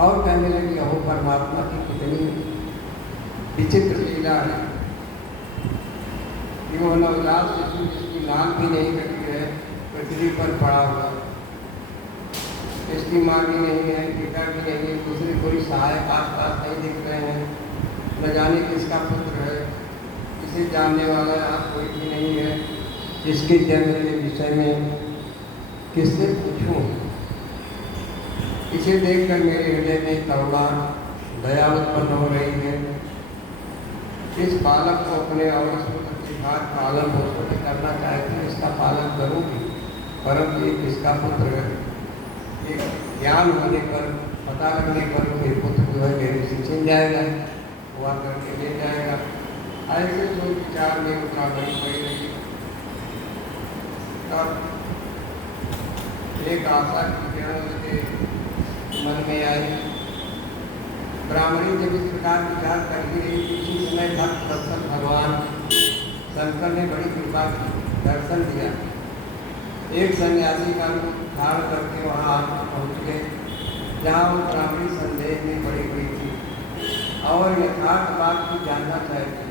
और कहने लगे, अहो परमात्मा की कितनी विचित्र लीला है कि वो नवजात शिशु जिसकी नाल भी नहीं कटी है पृथ्वी पर पड़ा हुआ, इसकी माँ भी नहीं है, पिता भी नहीं है, दूसरे कोई सहायक आसपास नहीं दिख रहे हैं, न जाने किसका पुत्र है, इसे जानने वाला यहाँ कोई भी नहीं है। इसके जन्म के विषय में किससे पूछूं? इसे देखकर मेरे हृदय में करुणा दया उत्पन्न हो रही है। इस बालक को अपने और के साथ पालन पोषण करना चाहती हूँ, इसका पालन करूँगी, परंतु ये किसका पुत्र है? एक ज्ञान होने पर, पता लगने पर मेरे पुत्र जो है मेरे से छिन जाएगा, हुआ करके ले जाएगा। ऐसे जो विचार में उतना बड़ी पड़ी रही। तब एक आशा की किरण उसके मन में आई। ब्राह्मणी जब इस प्रकार विचार कर ही रही थी, उसी समय भक्त दर्शन भगवान शंकर ने बड़ी कृपा की, दर्शन दिया। एक सन्यासी का रूप धारण करके वहाँ पहुँच गए, जहाँ वो ब्राह्मणी संदेह में पड़ी हुई थी और यथार्थ बात को जानना चाहती।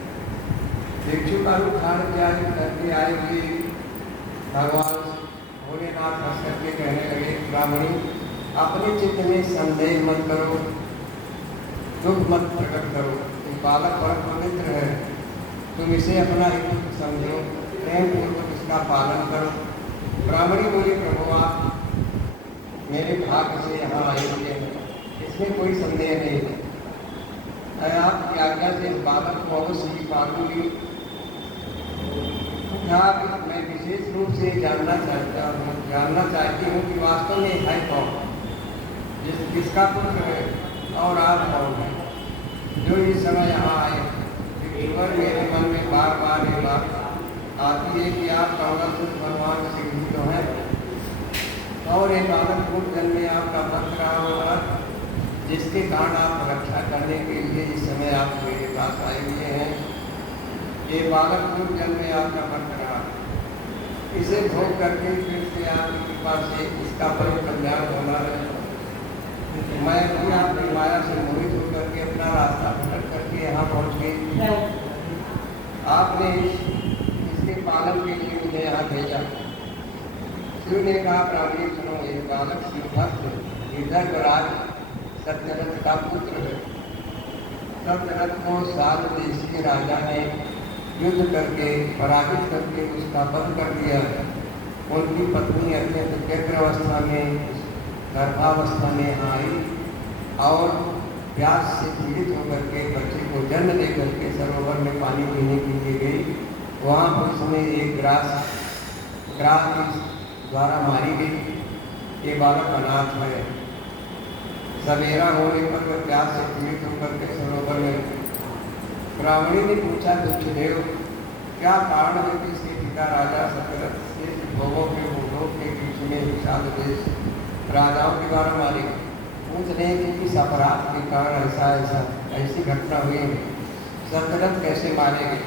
भिक्षु का रूप धारण करके आए हुए भगवान भोलेनाथ हंस करके कहने लगे, ब्राह्मणी अपने चित्त में संदेह मत करो, दुख मत प्रकट करो, ये बालक बड़ा पवित्र है, तुम इसे अपना एक पुत्र समझो, प्रेम पूर्वक इसका पालन करो। ब्राह्मणी बोली, प्रभु आप मेरे भाग्य से यहाँ आए हुए हैं, इसमें कोई संदेह नहीं है। मैं आपकी आज्ञा से इस बालक को अवश्य ही पालूंगी। मैं विशेष रूप से जानना चाहती हूँ कि वास्तव में है कौन, किसका पुत्र है और आप कौन है जो इस समय यहाँ आए। ईश्वर मेरे मन में बार बार ये बात आती है कि आप कौन सिर्फ भगवान श्री जी तो हैं, और एक बालक पूर्व जन्म में आपका भक्त रहा होगा, जिसके कारण आप रक्षा करने के लिए इस समय आप मेरे पास आए हुए हैं। ये बालक पूर्व जन्म में आपका भक्त रहा, इसे भोग करके फिर से आपकी कृपा से इसका परम कल्याण होना है। मैं भी आपकी माया से मोहित होकर के अपना रास्ता भटक करके यहाँ पहुँच गई। आपने इसके पालन के लिए मुझे यहाँ भेजा। शिव ने कहा, प्राणी सुनो, ये बालक शिवभक्त विदर्भराज सत्यरथ का पुत्र है। सत्यरथ को साल देश के राजा ने युद्ध करके पराजित करके उसका वध कर दिया। उनकी पत्नी अत्यंत व्यग्र अवस्था में, गर्भावस्था में आई और प्यास से पीड़ित होकर के बच्चे को जन्म दे करके सरोवर में पानी पीने के लिए गई। वहाँ पर उसने एक ग्रास द्वारा मारी गई। ये बालक अनाथ है। सवेरा होने पर वह प्यास से पीड़ित होकर के सरोवर में। ब्राह्मणी ने पूछा, दुष्टदेव, क्या कारण है कि इसके पिता राजा सत्यरथ से भोगों के बूढ़ों के बीच में विशाल देश राजाओं के द्वारा मारे? पूछ रहे कि किस अपराध के कारण ऐसी घटना हुई है? सत्यरथ कैसे मारे गए?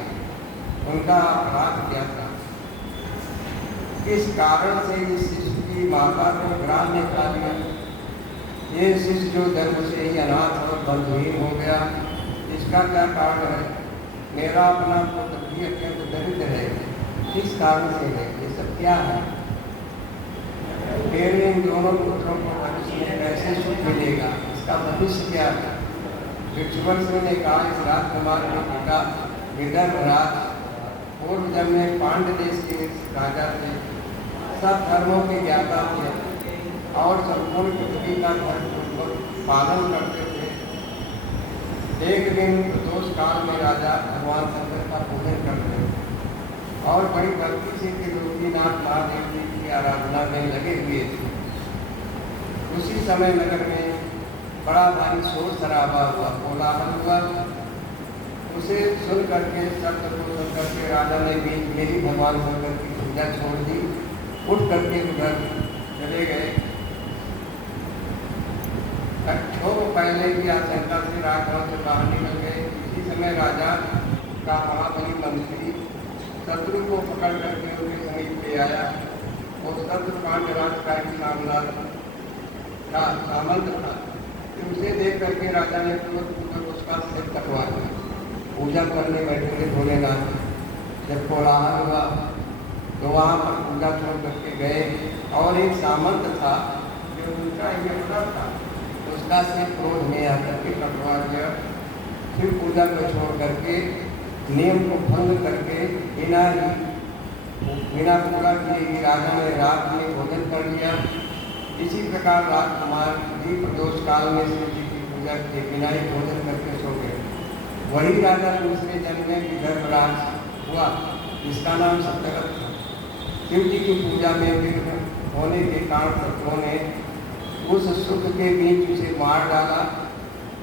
उनका अपराध क्या था? किस कारण से इस शिशु की माता को ग्राम में खा लिया? ये शिशु जो जन्म से ही अनाथ और बंधुहीन हो गया, इसका क्या कारण है? मेरा अपना पुत्र भी अत्यंत दरिद्र है, किस कारण से है? ये सब क्या है? मेरे इन दोनों पुत्रों को भविष्य में कैसे सुख मिलेगा? इसका भविष्य क्या है? ऋषिवंश ने कहा, इस राजकुमार के पिता विदर्भराज पूर्व जन्म में पांड्य देश के राजा थे। सब धर्मों के ज्ञाता थे और संपूर्ण पृथ्वी का धर्मपूर्वक पालन करते थे। एक दिन प्रदोष काल में राजा भगवान शंकर का पूजन करते और बड़ी भक्ति से त्रिलोकीनाथ महादेव जी की आराधना में लगे हुए थे। उसी समय नगर में बड़ा भारी शोर शराबा हुआ, कोलाहल हुआ। उसे सुन करके शब्द को सुन करके राजा ने भी मेरी भगवान शंकर की पूजा छोड़ दी, उठ करके उधर चले गए। क्षोभ पहले की आशंका से राघव से बाहर निकल गए। इसी समय राजा का महाबली मंत्री शत्रु को पकड़ करके उनके समीप ले आया। वो शत्रु पांडराज का ही सामंत था। उसे देख करके राजा ने तुरंत उसका सिर कटवा दिया। पूजा करने बैठे थे भोलेनाथ। जब कोलाहल हुआ तो वहाँ पर पूजा छोड़ करके गए और एक सामंत था जो उनका ये बड़ा था, उसका सिर क्रोध में आकर के कटवा दिया। फिर पूजा को छोड़ करके नियम को भंग करके बिना पूजा किए ही राजा ने रात में भोजन कर लिया। इसी प्रकार राजकुमार भी प्रदोष काल में शिव जी की पूजा के बिना ही भोजन करके सो गए। वही राजा दूसरे जन्म में विदर्भराज हुआ, जिसका नाम सत्यरथ था। शिव जी की पूजा में विघ्न होने के कारण शत्रुओं ने उस सुख के बीच उसे मार डाला।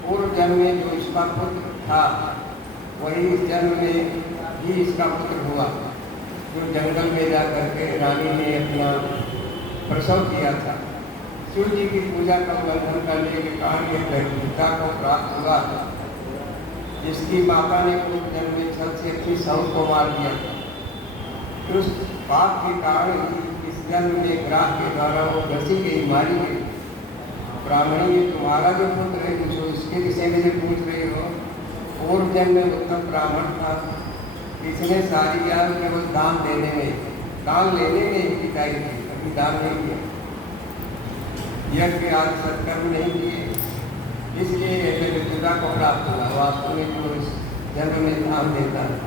पूर्व जन्म में जो इसका पुत्र था, वही इस जन्म में भी इसका पुत्र हुआ, जो जंगल में जा करके रानी ने अपना प्रसव किया था। शिव जी की पूजा का उल्लंघन करने के कारण यह पिता को प्राप्त हुआ, जिसकी माता ने पूर्व जन्म में छल से अपनी सौर को मार दिया था। उस पाप के कारण इस जन्म में ग्राह के द्वारा वो घसी गई, मारी गई। ब्राह्मणी ने तुम्हारा जो पुत्र है, जो इसके विषय में जो पूछ रहे हो, पूर्व जन्म में उत्तम ब्राह्मण था। इसने सारी ज्ञान केवल दान देने में, दान लेने में ही बिताई थी, कभी दान नहीं किया, यज्ञ आदि सत्कर्म नहीं किए, इसलिए पिता को प्राप्त हुआ। वास्तव में जो इस जन्म में दान देता है,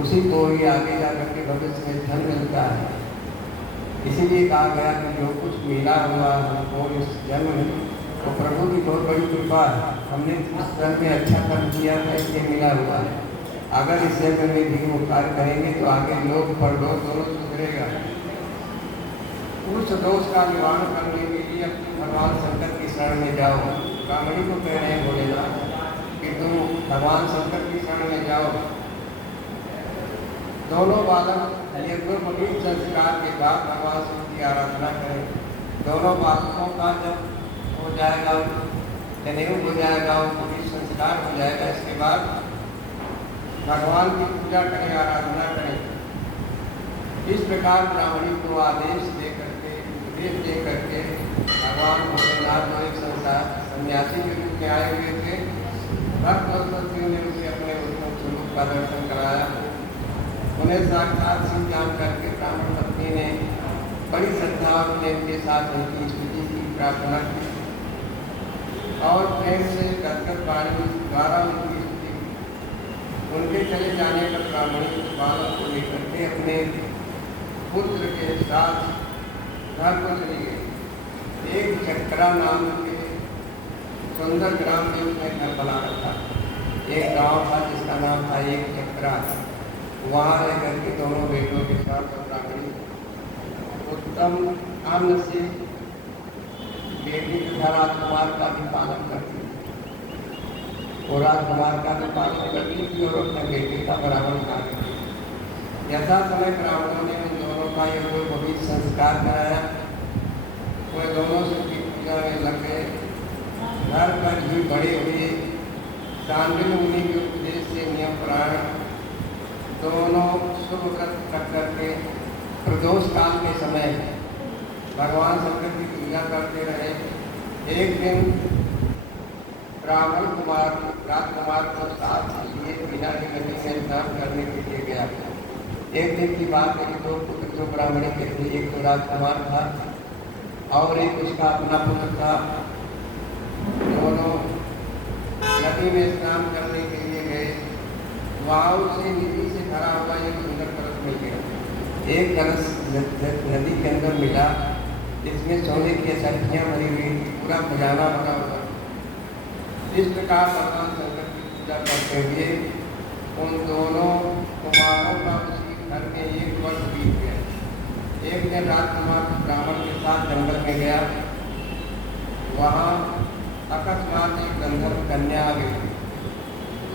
उसी को ही आगे जाकर के भविष्य में धन मिलता है। इसीलिए कहा गया कि जो कुछ मिला हुआ हमको इस जन्म में, वो प्रभु की बहुत बड़ी कृपा है। हमने इस जन्म में अच्छा कर्म किया है, इसलिए मिला हुआ है। अगर इस जन्म में भी वो कार्य करेंगे तो आगे लोग परलोक दोनों सुधरेगा। उस दोष का निवारण करने के लिए अपने भगवान शंकर की शरण में जाओ। ब्राह्मणी को कह रहे हैं भोलेनाथ कि तुम भगवान शंकर की शरण में जाओ। दोनों बालक यज्ञोपवीत संस्कार के बाद भगवान शिव की आराधना करें। दोनों बालकों का जब हो जाएगा, जनेऊ हो जाएगा, उनकी संस्कार हो जाएगा, इसके बाद भगवान की पूजा करें, आराधना करें। इस प्रकार ब्राह्मणी को आदेश दे करके, उपदेश दे करके भगवान भोलेनाथ जो एक संसार सन्यासी के रूप में आए हुए थे, भक्त सरस्वती ने उसे अपने उत्तम स्वरूप का दर्शन कराया। उन्हें साक्षात शिव जान करके ब्राह्मण पत्नी ने बड़ी श्रद्धा और प्रेम के साथ उनकी स्तुति की, प्रार्थना की और प्रेम से गदगद वाणी द्वारा उनकी स्तुति की। उनके चले जाने पर ब्राह्मणी बालक को लेकर के अपने पुत्र के साथ घर को चली गई। एक चक्रा नाम के सुंदर ग्राम में उसने घर बना रखा। एक गांव था जिसका नाम था एक चक्रा। वहाँ रह करके दोनों बेटों के साथ ब्राह्मणी उत्तम अन्न से बेटी तथा राजकुमार का भी पालन करती थी। वो राजकुमार का भी पालन करती थी और अपने बेटे का बराबर कार्य थी। यथा समय ब्राह्मणों ने उन दोनों का यज्ञोपवीत संस्कार कराया। वे दोनों की पूजा में लग गए। घर पर ही बड़े हुए शांडिल्य मुनि के उपदेश से नियम परायण दोनों शुभ व्रत रख करके प्रदोष काल के समय भगवान शंकर की पूजा करते रहे। एक दिन ब्राह्मण कुमार राजकुमार को साथ लिए बिना की नदी में स्नान करने के लिए गया। एक दिन की बात है कि दो पुत्र जो ब्राह्मणी के थे, एक तो राजकुमार था और एक उसका अपना पुत्र था। दोनों नदी में स्नान करने के लिए गए। वहाँ उसे निधि से भरा हुआ एक सुंदर कलश मिल गया। एक कलश नदी के अंदर मिला, जिसमें सोने की असंख्यां भरी हुई, पूरा खजाना भरा हुआ। इस प्रकार भगवान शंकर की पूजा करते हुए उन दोनों कुमारों का घर में एक वर्ष बीत गया। एक दिन राजकुमार ब्राह्मण के साथ जंगल में गया। वहाँ अकस्मात एक गंधर्व कन्या आ गई।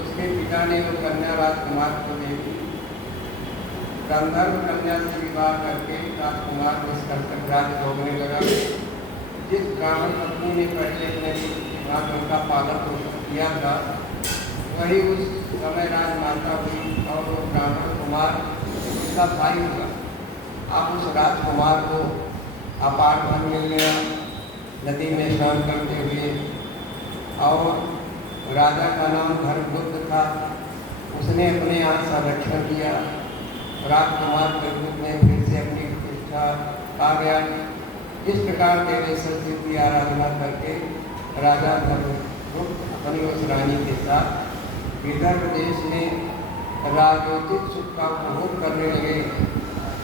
उसके पिता ने वो कन्या राजकुमार को दे दी। गंधर्व कन्या से विवाह करके राजकुमार निष्कंटक राज्य भोगने लगा। जिस ब्राह्मण पत्नी ने पहले अपने उनका पालन पोषण किया था, वही उस समय राजमाता हुई और वो ब्राह्मण कुमार उसका भाई हुआ। अब उस राजकुमार को अपार धन मिल गया नदी में स्नान करते हुए। और राजा का नाम धर्मबुद्ध था। उसने अपने यहाँ संरक्षण किया। राजकुमार के रूप में फिर से अपनी प्रतिष्ठा आ गया। इस प्रकार देवेश्वर शिव की आराधना करके राजा धर्मबुद्ध अपनी उस रानी के साथ विदर्भ देश में राजनीतिक सुख का उपभोग करने लगे।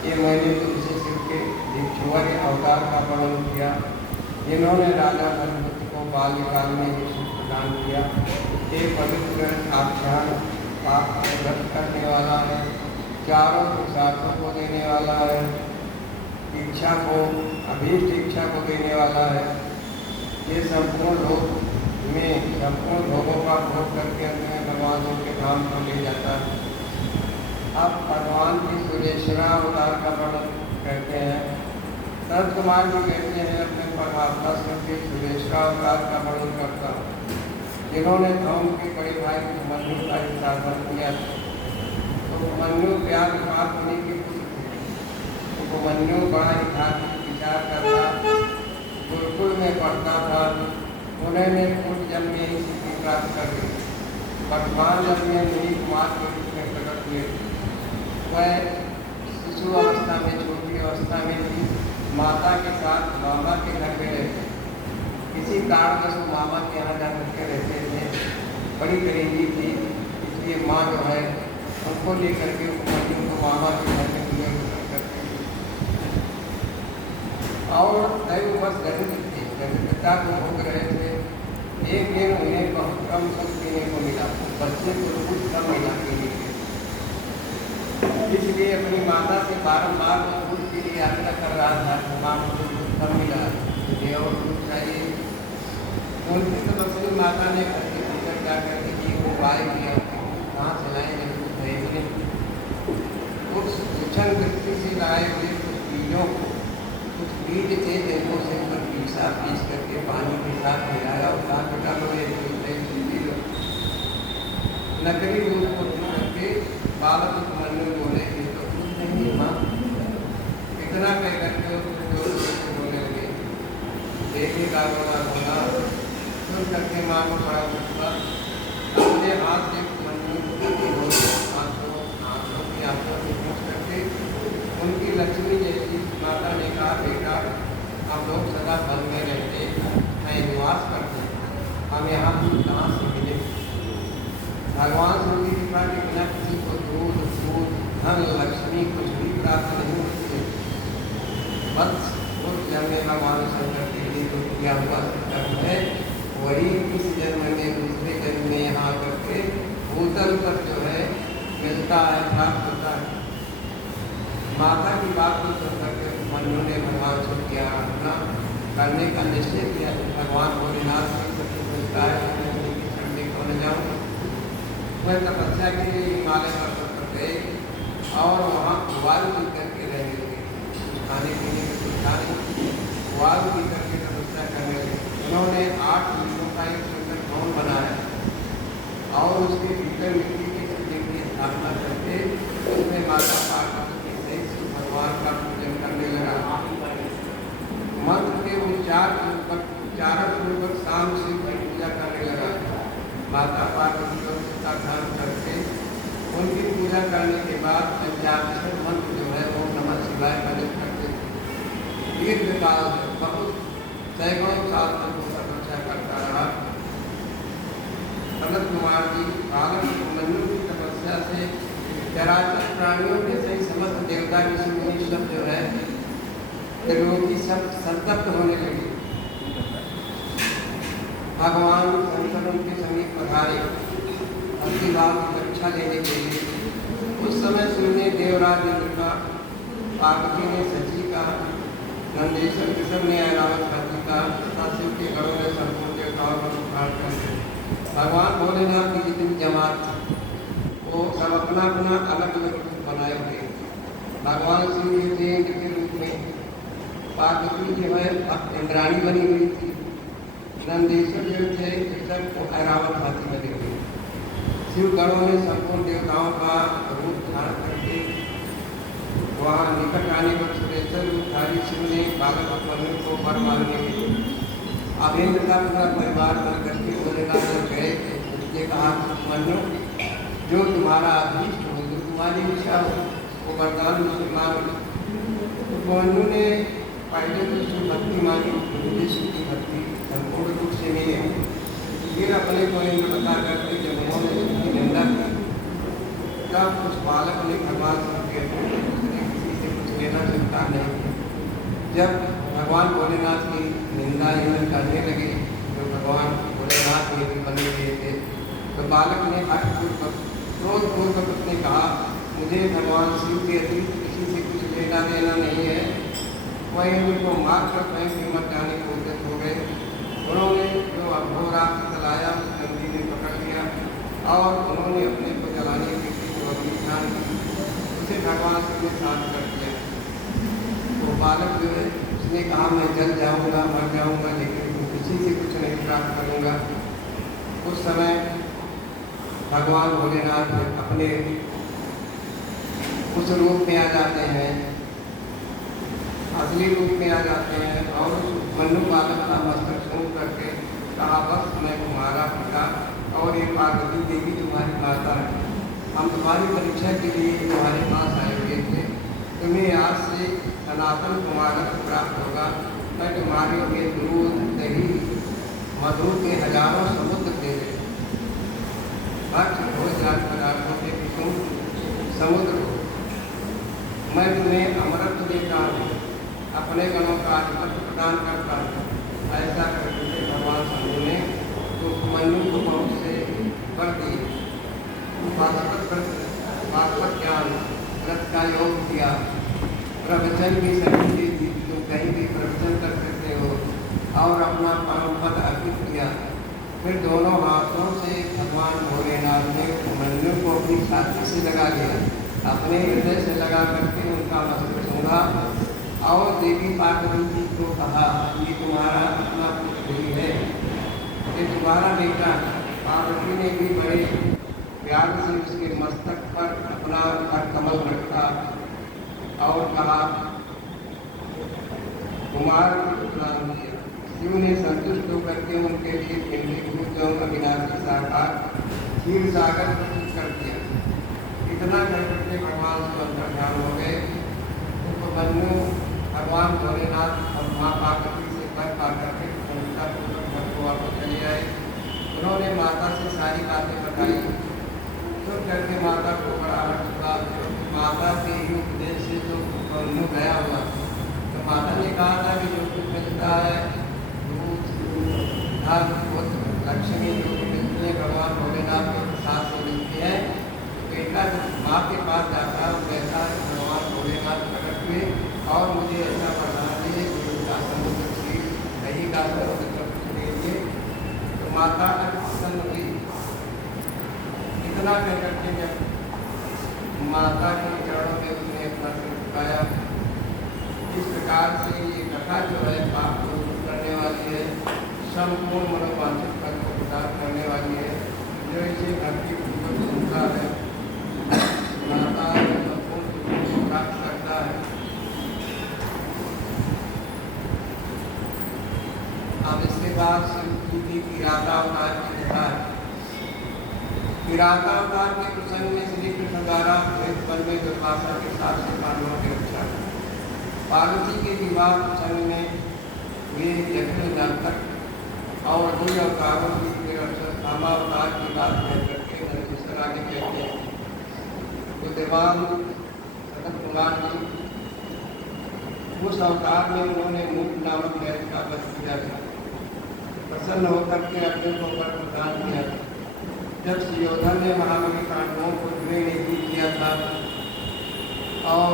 ये मैंने तुमसे शिव के भिक्षुवर्य अवतार का वर्णन किया, जिन्होंने राजा धर्मबुद्ध को बाल्यकाल में ये सुख प्रदान किया। ये पवित्र आख्यान पाप को रद्द करने वाला है, चारों पुरुषार्थों को देने वाला है, इच्छा को अभीष्ट इच्छा को देने वाला है। ये संपूर्ण लोक में संपूर्ण भोगों का भोग करके अंत में भगवान के धाम को ले जाता है। अब भगवान की सुरेश्वरा अवतार का वर्णन करते हैं। संत कुमार जी कहते हैं, अपने परमात्मा के सुरेश्वरा अवतार का वर्णन करता हूँ, जिन्होंने धर्म के बड़े भाई उपमन्यु का शासन किया। तो उपमन्यु प्यार विभाग होने के पुत्र थे। उपमन्यु बड़ा ही धार्मिक विचार करता, गुरुकुल में पढ़ता था। उन्होंने पूर्व जन्म में ही सिद्धि प्राप्त कर ली। वर्तमान जन्म में मुनि कुमार के रूप में प्रकट हुए। वह शिशु अवस्था में, छोटी अवस्था में थी। माता के साथ मामा के घर में रहते। किसी कारणवश वो मामा के यहाँ जा करके रहते थे। बड़ी गरीबी थी, इसलिए माँ जो है उनको लेकर के उपमन्यु को मामा के घर में पूजा करते थे। और दैववश दरिद्रता को भोग रहे थे। एक दिन उन्हें बहुत कम दूध पीने को मिला। बच्चे को दूध कम मिला पीने के, इसलिए अपनी माता से बारंबार दूध के लिए आग्रह कर रहा था कि माँ मुझे दूध कम मिला, मुझे और दूध चाहिए। उनकी तो अपनी माता ने घर के भीतर जा करके ये उपाय किया, कहाँ से लाएंगे दूध है नहीं। उस उछल वृत्ति से लाए हुए कुछ बीजों को, कुछ बीज थे जिनको सिंह सा पीस करके पानी के साथ मिलाया और कहा बेटा लो ये दूध नहीं पी लो। नकली दूध को पी करके बालक उपमन्यु बोले ये तो दूध नहीं माँ, इतना कह करके उसने जोर से बोलने लगे। देखेगा रोना रोना सुन करके माँ को बड़ा गुस्सा, अपने हाथ से उपमन्यु आंखों की आंखों से पूछ करके उनकी लक्ष्मी जैसी माता ने कहा बेटा हम लोग सदा वन में रहते हैं, निवास करते हैं, हम यहाँ दूध कहाँ से मिले। भगवान शिव की कृपा के बिना किसी को दूध दूध धन लक्ष्मी कुछ भी प्राप्त नहीं होती है। बस उस जन्म में भगवान शंकर के लिए जो किया हुआ कर्म है वही इस जन्म में दूसरे जन्म में यहाँ करके भूतल पर जो है मिलता है, प्राप्त होता है। माता की बात को सुन करके मनु ने भगवान से की आराधना करने का निश्चय किया। भगवान भोलेनाथ की मिलता है चढ़ने को न जाऊँ। वह तपस्या के लिए हिमालय पर्वत पर गए और वहाँ वाल पी करके रहने लगे। खाने पीने में कुछ था नहीं, वाल पी करके तपस्या करने लगे। उन्होंने 8 मीलों का एक सुंदर भवन बनाया और उसके भीतर मिट्टी के शिवलिंग की स्थापना करके उसमें माता पार्वती सहित भगवान का पूजन करने लगा। मंत्र के उच्चारण शाम शिव की पूजा करने लगा। माता पार्वती को उसका ध्यान करके उनकी पूजा करने के बाद पंचाक्षर मंत्र जो है वो नमः शिवाय का जप करते थे। दीर्घ काल बहुत सैकड़ों साल तक वो तपस्या करता रहा। सनत कुमार जी बालक उपमन्यु की तपस्या से चराचर प्राणियों के सही समस्त देवता ऋषि मुनि सब जो है त्रिलोकी सब संतप्त होने लगे। भगवान शंकर उनके समीप पधारे अपनी बात की रक्षा लेने के लिए। उस समय शिव ने देवराज इंद्र का, पार्वती ने सची का, नंदेश्वर कृष्ण ने ऐरावत हाथी का तथा शिव के घरों में संपूर्ण देवताओं का उद्धार कर भगवान भोलेनाथ की जितनी जमात वो सब अपना अपना अलग अलग रूप बनाए हुए। भगवान शिव जी थे इंद्र के रूप में, पार्वती जो है इंद्राणी बनी हुई थी, नंदेश्वर जो थे कृष्ण को ऐरावत हाथी बने हुए। शिव गणों ने संपूर्ण देवताओं का रूप धारण करके वहाँ निकट आने पर सुरेश्वर रूपधारी शिव ने बालक उपमन्यु को वर मांगने के लिए अब इंद्र का पूरा परिवार बन करके भोलेनाथ जब गए उसने कहा उपमन्यु जो तुम्हारा अभीष्ट हो, जो तुम्हारी इच्छा हो वो वरदान मुझसे मांग। उपमन्यु ने पहले तो शिव भक्ति मांगी, मुझे शिव की भक्ति संपूर्ण रूप से मिले। फिर अपने को इंद्र बता करके जब उन्होंने उसकी निंदा की तब उस बालक ने भगवान शिव के किसी से कुछ लेना चिंता नहीं। जब भगवान भोलेनाथ की निंदा इंद्र करने लगे जो भगवान भोलेनाथ ने भी बने हुए थे तो बालक ने क्रोधपूर्वक उसने कहा मुझे भगवान शिव के अतिरिक्त किसी से कुछ लेना देना नहीं है। वह इंद्र को मारकर स्वयं की मर जाने को उद्यत हो गए। उन्होंने जो अघोरात्र चलाया उस नंदी ने पकड़ लिया और उन्होंने अपने को जलाने के लिए जो अग्निष्ठान उसे भगवान शिव ने शांत कर दिया। तो बालक जो है उसने कहा मैं जल जाऊंगा, मर जाऊंगा, लेकिन किसी से कुछ नहीं प्राप्त करूंगा। उस समय भगवान भोलेनाथ अपने उस रूप में आ जाते हैं, असली रूप में आ जाते हैं और मनु बालक का मस्तक सूंघ करके कहा बस मैं तुम्हारा पिता और ये पार्वती देवी तुम्हारी माता है। हम तुम्हारी परीक्षा के लिए तुम्हारे पास आए हुए थे। तुम्हें आज से सनातन कुमारक प्राप्त होगा। मैं तुम्हारे लिए दूध दही मधु के हजारों समुद्र दे रहे भक्ष भोजन पदार्थों के तुम समुद्र हो। मैं तुम्हें अमृत देता हूँ, अपने गणों का आधिपत्य प्रदान करता हूँ। ऐसा करके भगवान शंभु ने उपमन्यु को बहुत से वर दिए। भागवत ज्ञान व्रत का योग किया, प्रवचन की शक्ति दी थी, तुम कहीं भी प्रवचन कर सकते हो और अपना परम पद अर्पित किया। फिर दोनों हाथों से भगवान भोलेनाथ ने उपमन्यु को अपनी छाती से लगा लिया, अपने हृदय से लगा करके उनका मस्तक सूंघा और देवी पार्वती को कहा ये तुम्हारा तुम्हारा बेटा। पार्वती ने भी बड़े प्यार से उसके मस्तक पर अपना कर कमल रखा और कहा, कुमार को प्रणाम किया। शिव ने संतुष्ट होकर के उनके लिए पिंडीभूत एवं अविनाशी साकार क्षीर सागर प्रस्तुत कर दिया। इतना कहकर के भगवान को अंतर्ध्यान हो गए। उपमन्यु भगवान भोलेनाथ और माँ पार्वती से कर पाकर के पूर्वक भक्तों वापस चले आए। उन्होंने माता से सारी बातें बताई। तो करके माता को बड़ा हर्ष हुआ। माता के ही उपदेश से जो उपमन्यु गया हुआ, तो माता ने कहा था कि जो कुछ मिलता है लक्ष्मी जो मिलती है भगवान भोलेनाथ के प्रसाद से मिलती है। बेटा माँ के पास जाता है कहता है भगवान भोलेनाथ प्रकट हुए और मुझे ऐसा वरदान दिए का समुद्र क्षीर दही का समुद्र दीजिए। तो माता प्रसन्न हुई। इतना कह करके जब माता के चरणों में उसने अपना सिर झुकाया। इस प्रकार से ये कथा जो है पाप को दूर करने वाली है, संपूर्ण मनोवांछित फल को प्राप्त करने वाली है। जो इसे भक्ति पूर्वक सुनता है माता संपूर्ण सुख को प्राप्त करता है। अब इसके बाद शिव जी की किरातावतार की कथा है। किरातावतार के प्रसंग में श्री कृष्ण द्वारा वन में दुर्वासा के साथ से पांडवों की रक्षा। पार्वती के विवाह प्रसंग में वे जटिल नर्तक और दुई अवतारों की रामावतार की बात कह करके नरेश्वर आगे कहते हैं। बुद्धिमान सनत कुमार जी उस अवतार में उन्होंने मूक नामक दैत्य का वध किया था। प्रसन्न होकर के अर्जुन को वर प्रदान किया था। जब सुयोधन ने महाबली पांडवों को द्वय ने जीत किया था और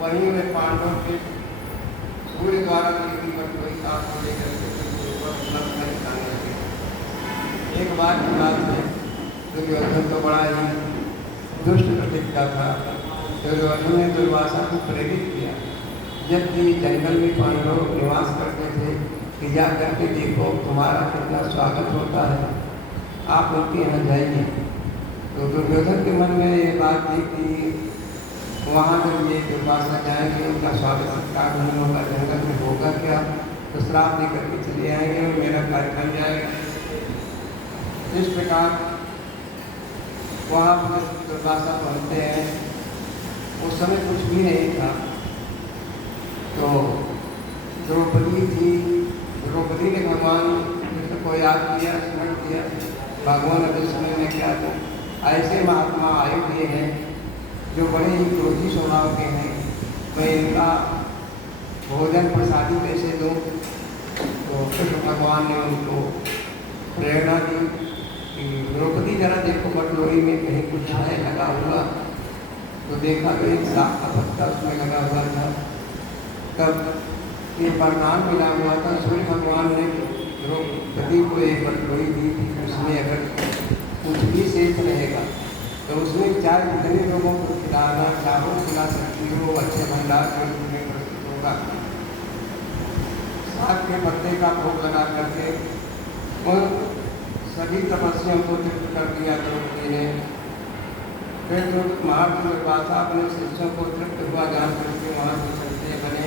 वहीं में पांडवों के सूर्य द्वारा वही काम को लेकर के एक बार की बात है। दुर्योधन तो बड़ा ही दुष्ट प्रतीक का था। दुर्योधन ने दुर्वासा को प्रेरित किया। जब भी जंगल में पांडव निवास करते थे कि जा करके देखो तुम्हारा कितना स्वागत होता है, आप उनके यहाँ जाइए। तो दुर्योधन के मन में ये बात थी कि वहाँ जब ये दुर्वासा जाएंगे उनका स्वागत सत्कार नहीं होगा, जंगल में होगा क्या, तो श्राप लेकर के चले आएंगे और मेरा कार्य बन जाएगा। इस प्रकार वहाँ पर दुर्वासा पहुँचते हैं। उस समय कुछ भी नहीं था। तो द्रौपदी थी। द्रौपदी ने भगवान कृष्ण को याद किया, स्मरण किया। भगवान अभी समय में क्या था, ऐसे महात्मा आए हुए हैं जो बड़े ही क्रोधी स्वभाव के हैं, मैं इनका भोजन प्रसादी कैसे दूँ। तो कृष्ण भगवान ने उनको प्रेरणा दी कि द्रौपदी जरा देखो बटलोई में कहीं कुछ है लगा हुआ। तो देखा तो एक सांप का पत्ता उसमें लगा हुआ था। तब ये वरदान मिला हुआ था। सूर्य भगवान ने द्रौपदी को एक बटलोई दी थी, उसमें अगर कुछ भी शेष रहेगा तो उसमें चाहे जितने लोगों को खिलाना चाहो खिला सकती हो, अच्छे भंडार के रूप में प्रस्तुत होगा। साग के पत्ते का भोग लगा करके उन सभी तपस्याओं को तृप्त कर दिया द्रौपदी ने। फिर जो दुर्वासा अपने शिष्यों को तृप्त हुआ जान करके वहाँ से चलते बने।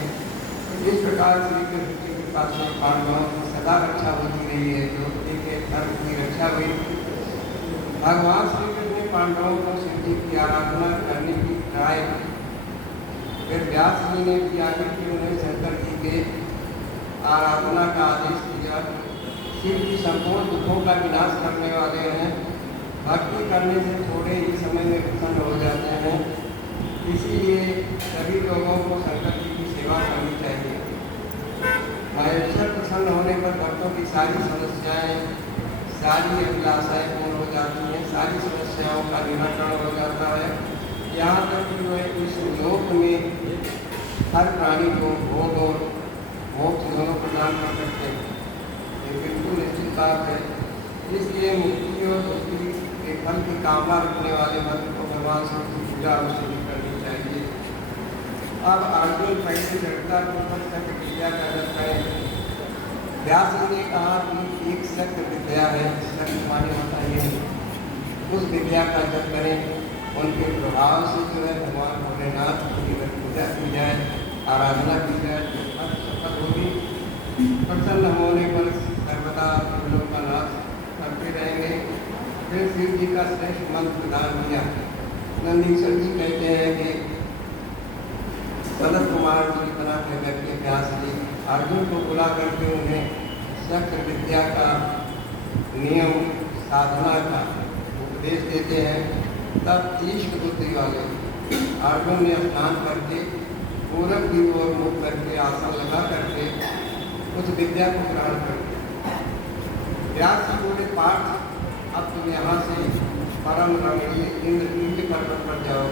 इस प्रकार श्री कृष्ण की कृपा से पांडवों की सदा रक्षा होती रही है। द्रौपदी के धर्म की रक्षा हुई। भगवान श्री कृष्ण ने पांडवों को शिव की आराधना करने की राय दी। फिर व्यास जी ने भी आगे कि उन्हें शंकर जी के आराधना का आदेश दिया। शिव जी संपूर्ण दुखों का विनाश करने वाले हैं। भक्ति करने से थोड़े ही समय में प्रसन्न हो जाते हैं। इसीलिए सभी लोगों को शंकर जी की सेवा करनी चाहिए। महेश्वर प्रसन्न होने पर भक्तों की सारी समस्याएं, सारी अभिलाषाएं पूर्ण हो जाती हैं, सारी समस्याओं का निराकरण हो जाता है। यहाँ तक कि वह इस लोक में हर प्राणी को भोग और मोक्ष दोनों प्रदान कर सकते हैं। ये बिल्कुल निश्चित बात है। इसलिए मुक्ति और मुक्ति के फल की कामना रखने वाले भक्त को भगवान शिव की पूजा अवश्य करनी चाहिए। अब अर्जुन पहले जड़ता को प्रतिक्रिया का करें। व्यास जी ने कहा कि एक शक्ति विद्या है, शक्ति माने होता ये नहीं। उस विद्या का जप करें, उनके प्रभाव से जो है भगवान भोलेनाथ की पूजा की जाए, आराधना की जाए, सफल होगी। प्रसन्न होने पर सर्वदा फूलों का नाश करते रहेंगे। फिर शिव जी का श्रेष्ठ मंत्र प्रदान किया। नंदीश्वर जी कहते हैं कि सनत कुमार जी बना के करके व्यास जी अर्जुन को बुला करके उन्हें शक्ति विद्या का नियम साधना का उपदेश देते हैं। तब ईश्क बुद्धि वाले अर्जुन ने स्नान करके पूरब की ओर मुख करके आसन लगा करके उस विद्या को ग्रहण कर लिया। व्यास जी बोले पाठ अब तुम यहाँ से परम रमणीय इंद्रकील पर्वत पर जाओ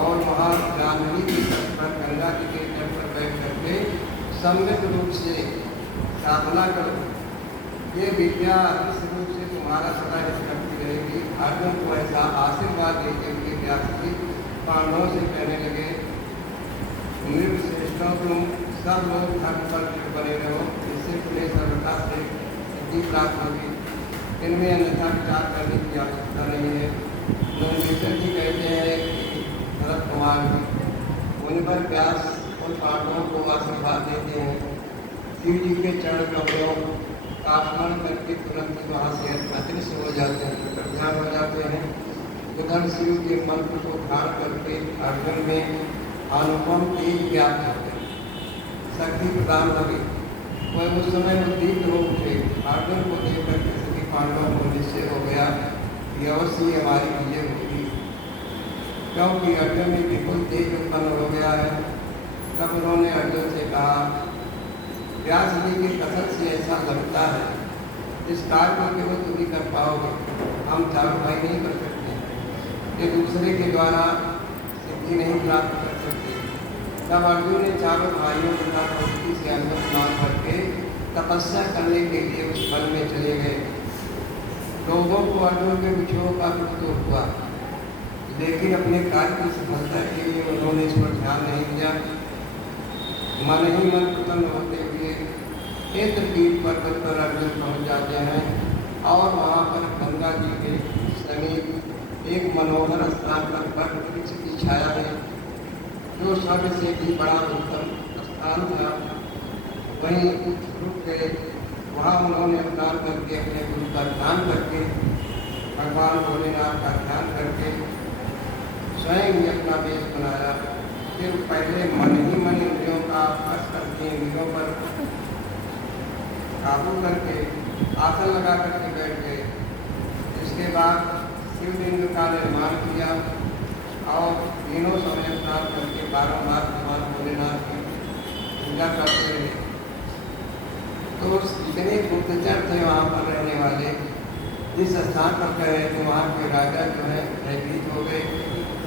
और वहाँ जाह्नवी के तट पर गंगा जी के तट पर बैठ करके सम्यक रूप से साधना करो। ये विद्या इस रूप से तुम्हारा सदा करती रहेगी। अर्जुन को ऐसा आशीर्वाद देते हुए व्यास जी पांडवों से कहने लगे, श्रेष्ठों तुम सब लोग धर्म पर बने रहो, इससे तुम्हें सर्वथा से सिद्धि प्राप्त होगी। इनमें अन्यथा विचार करने की आवश्यकता नहीं है। नंदीश्वर जी कहते हैं कि भरत कुमार जी उन पर व्यास उन पांडवों को आशीर्वाद देते हैं। शिव जी के चरण कमलों का स्मरण करके तुरंत वहाँ से अदृश्य हो जाते हैं, प्रज्ञान हो जाते हैं। उधर शिव के मंत्र को धारण करके अर्जुन में अनुपम तेज ज्ञात होते हैं, शक्ति प्रदान लगे। वह उस समय उद्दीप्त हो उठे। अर्जुन को देखकर किसी पांडवों को निश्चय हो गया कि अवश्य हमारी विजय होगी, क्योंकि अर्जुन में विपुल तेज उत्पन्न हो गया है। तब उन्होंने अर्जुन से कहा, व्यास जी के कथन से ऐसा लगता है इस कार्य को केवल तुम ही कर पाओगे, हम चारों भाई नहीं कर सकते, ये दूसरे के द्वारा सिद्धि नहीं प्राप्त कर सकते। तब अर्जुन ने चारों भाइयों तथा प्रकृति से अनुमति मांग करके तपस्या करने के लिए उस वन में चले गए। लोगों को अर्जुन के विषयों का दुख तो हुआ, लेकिन अपने कार्य की सफलता के लिए उन्होंने इस पर ध्यान नहीं दिया। मन ही मन प्रसन्न होते हुए इंद्रकील पर्वत पर अर्जुन पहुँच जाते हैं और वहाँ पर गंगा जी के समीप एक मनोहर स्थान पर वट वृक्ष की छाया में, जो स्वर्ग से भी बड़ा उत्तम स्थान था, वहीं रुक गए। वहाँ उन्होंने स्नान करके अपने गुरु का ध्यान करके भगवान भोलेनाथ का ध्यान करके स्वयं ही अपना वेश बनाया। फिर पहले मन ही मन इंद्रियों का वश करके इंद्रियों पर काबू करके आसन लगा करके बैठ गए। इसके बाद शिवलिंग का निर्माण किया और तीनों समय स्नान करके बारंबार भगवान भोलेनाथ की पूजा करते रहे। तो इतने गुप्तचर थे वहाँ पर रहने वाले, जिस स्थान पर गए थे वहाँ के राजा जो है भयभीत हो गए,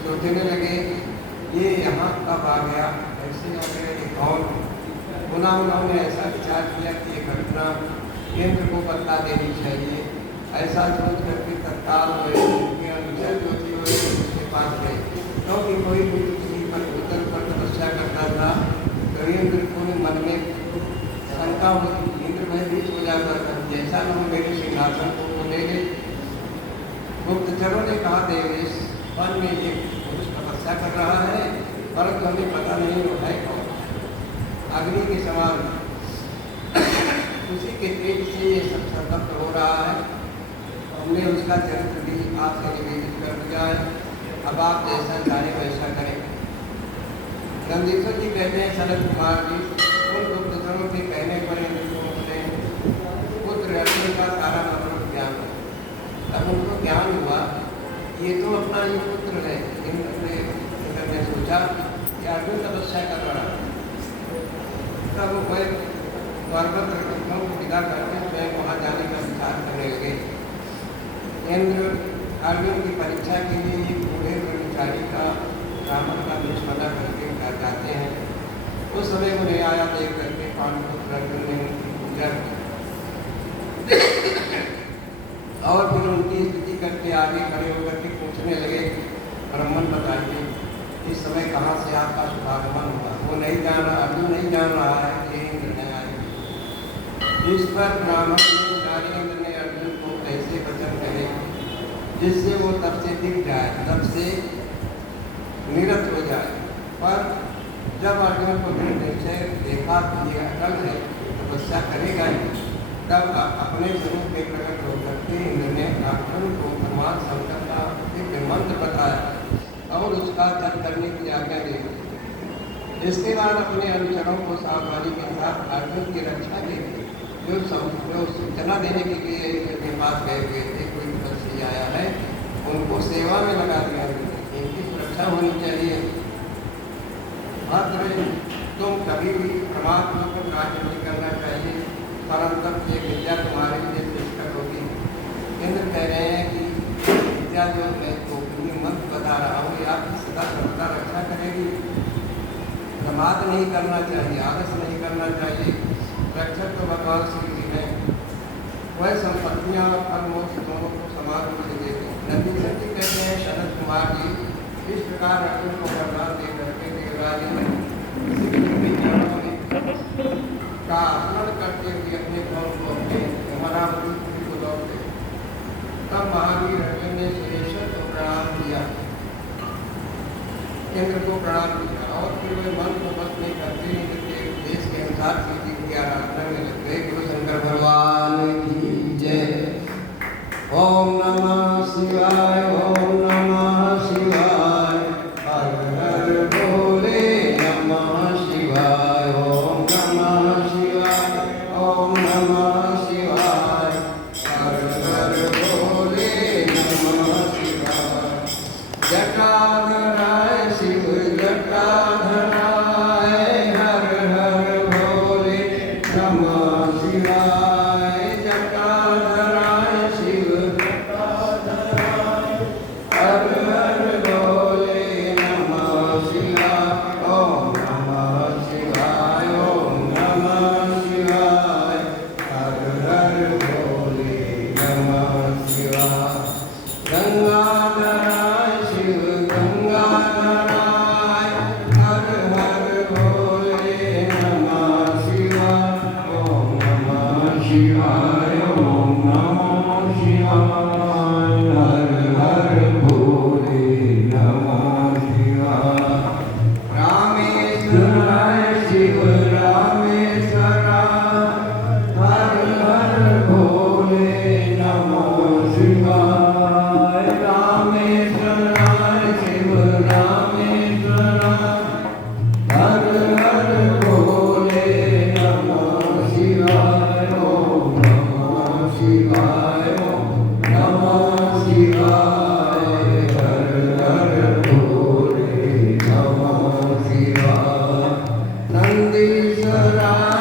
सोचने लगे ये यहाँ कब आ गया, ऐसे हो गए कि कौन। पुनः उन्होंने ऐसा विचार किया कि ये घटना केंद्र को बता देनी चाहिए। ऐसा सोच करके तत्काल उनके अनुचर जो थे उसके पास गए, क्योंकि कोई भी किसी पर उत्तर पर तपस्या करता था तो इंद्र को मन में शंका होती, इंद्र भयभीत हो जाता था, जैसा न हो मेरे सिंहासन को ले ले। गुप्तचरों ने कहा, देवेश वन में एक पुरुष तपस्या कर रहा है, परंतु हमें पता नहीं वो है कौन। अग्नि के समान उसी के तेज से ये सब संतप्त हो रहा है। हमने उसका चरित्र भी आपसे निवेदित कर दिया है, अब आप जैसा चाहे वैसा करें। नंदीश्वर जी कहते हैं, सनत कुमार जी उन गुप्तचरों के कहने पर अपने पुत्र अर्जुन का सारा मतलब ज्ञान हो। तब उनको ज्ञान हुआ ये तो अपना ही पुत्र है। इंद्र ने सोचा कि अर्जुन तपस्या कर रहा है। तब वह पर्वत ऋषियों को विदा करके स्वयं वहाँ जाने का विचार करने लगे। इंद्र अर्जुन की परीक्षा के लिए एक बूढ़े ब्रह्मचारी का ब्राह्मण का वेश बना करके घर जाते हैं। उस समय उन्हें आया देख करके पांडुपुत्र अर्जुन ने उनकी पूजा और फिर उनकी स्तुति करके आगे खड़े होकर के पूछने लगे, ब्राह्मण बताइए इस समय कहाँ से आपका शुभागमन हुआ। वो नहीं जान रहा, अर्जुन नहीं जान रहा है कि इंद्र ने आए। इस पर ब्राह्मण नारेंद्र ने अर्जुन को ऐसे वचन कहे जिससे वो तब से दिख जाए, तब से निरत हो जाए। पर जब अर्जुन को निश्चय देखा कि ये अटल है, तपस्या करेगा ही, तब अपने स्वरूप के प्रकट होकर के इंद्र ने अर्जुन को भगवान शंकर का एक मंत्र बताया और उसका जप करने की आज्ञा दी। इसके बाद अपने अनुचरों को सावधानी के साथ अर्जुन की रक्षा के लिए जो सूचना देने के लिए उनके पास गए हुए थे, कोई तपस्वी आया है, उनको सेवा में लगा दिया। इनकी सुरक्षा होनी चाहिए। भद्र, तुम कभी भी प्रमादपूर्वक राज्य नहीं करना चाहिए, परंतु ये विद्या तुम्हारे लिए श्रेष्ठ होगी। इंद्र कह रहे हैं कि विद्या जो मैं तो मंत्र बता रहा हूँ, ये आपकी सदा सर्वदा रक्षा करेगी। प्रमाद नहीं करना चाहिए, आलस नहीं करना चाहिए। रक्षक तो भगवान श्री जी हैं। वह संपत्तियाँ और फल मोक्ष दोनों को समान रूप से देते हैं। नंदी जी कहते हैं, शरद कुमार जी इस प्रकार अर्जुन को वरदान दे करके देवराज का स्मरण करते हुए अपने कौन को अपने अमरावती को लौटे। तब महावीर अर्जुन ने सुरेश्वर को प्रणाम किया, इंद्र को प्रणाम किया और फिर वे मन को बस में करते इंद्र के उपदेश के अनुसार श्री जी की आराधना में लग गए। गुरु शंकर भगवान की जय। ओम नमः शिवाय, ओम नमः शिवाय, हर हर भोले नमः शिवाय, ओम नमः शिवाय, ओम नमः शिवाय, हर हर भोले नमः शिवाय। जटाधराय शिव जटाधराय, हर हर भोले नमः शिवाय। जटाधराय शिव जटाधराय, हर हर भोले नमः शिवाय। ओम नमः शिवाय, ओम नमः शिवाय, हर हर भोले नमः शिवाय। गंगाधराय शिव गंगाधराय, हर हर भोले नमः शिवाय। ओम नमः शिवाय, ओम नमः शिवाय, हर हर भोले नमः शिवाय। रामेश्वराय शिव रामेश्वराय, हर हर भोले नमः शिवाय। रामेश्वराय शिव रामेश्वराय, हर हर भोले नमः शिवाय। ओम नमः शिवाय, ओम नमः शिवाय, हर हर भोले नमः शिवाय। नंदीश्वराय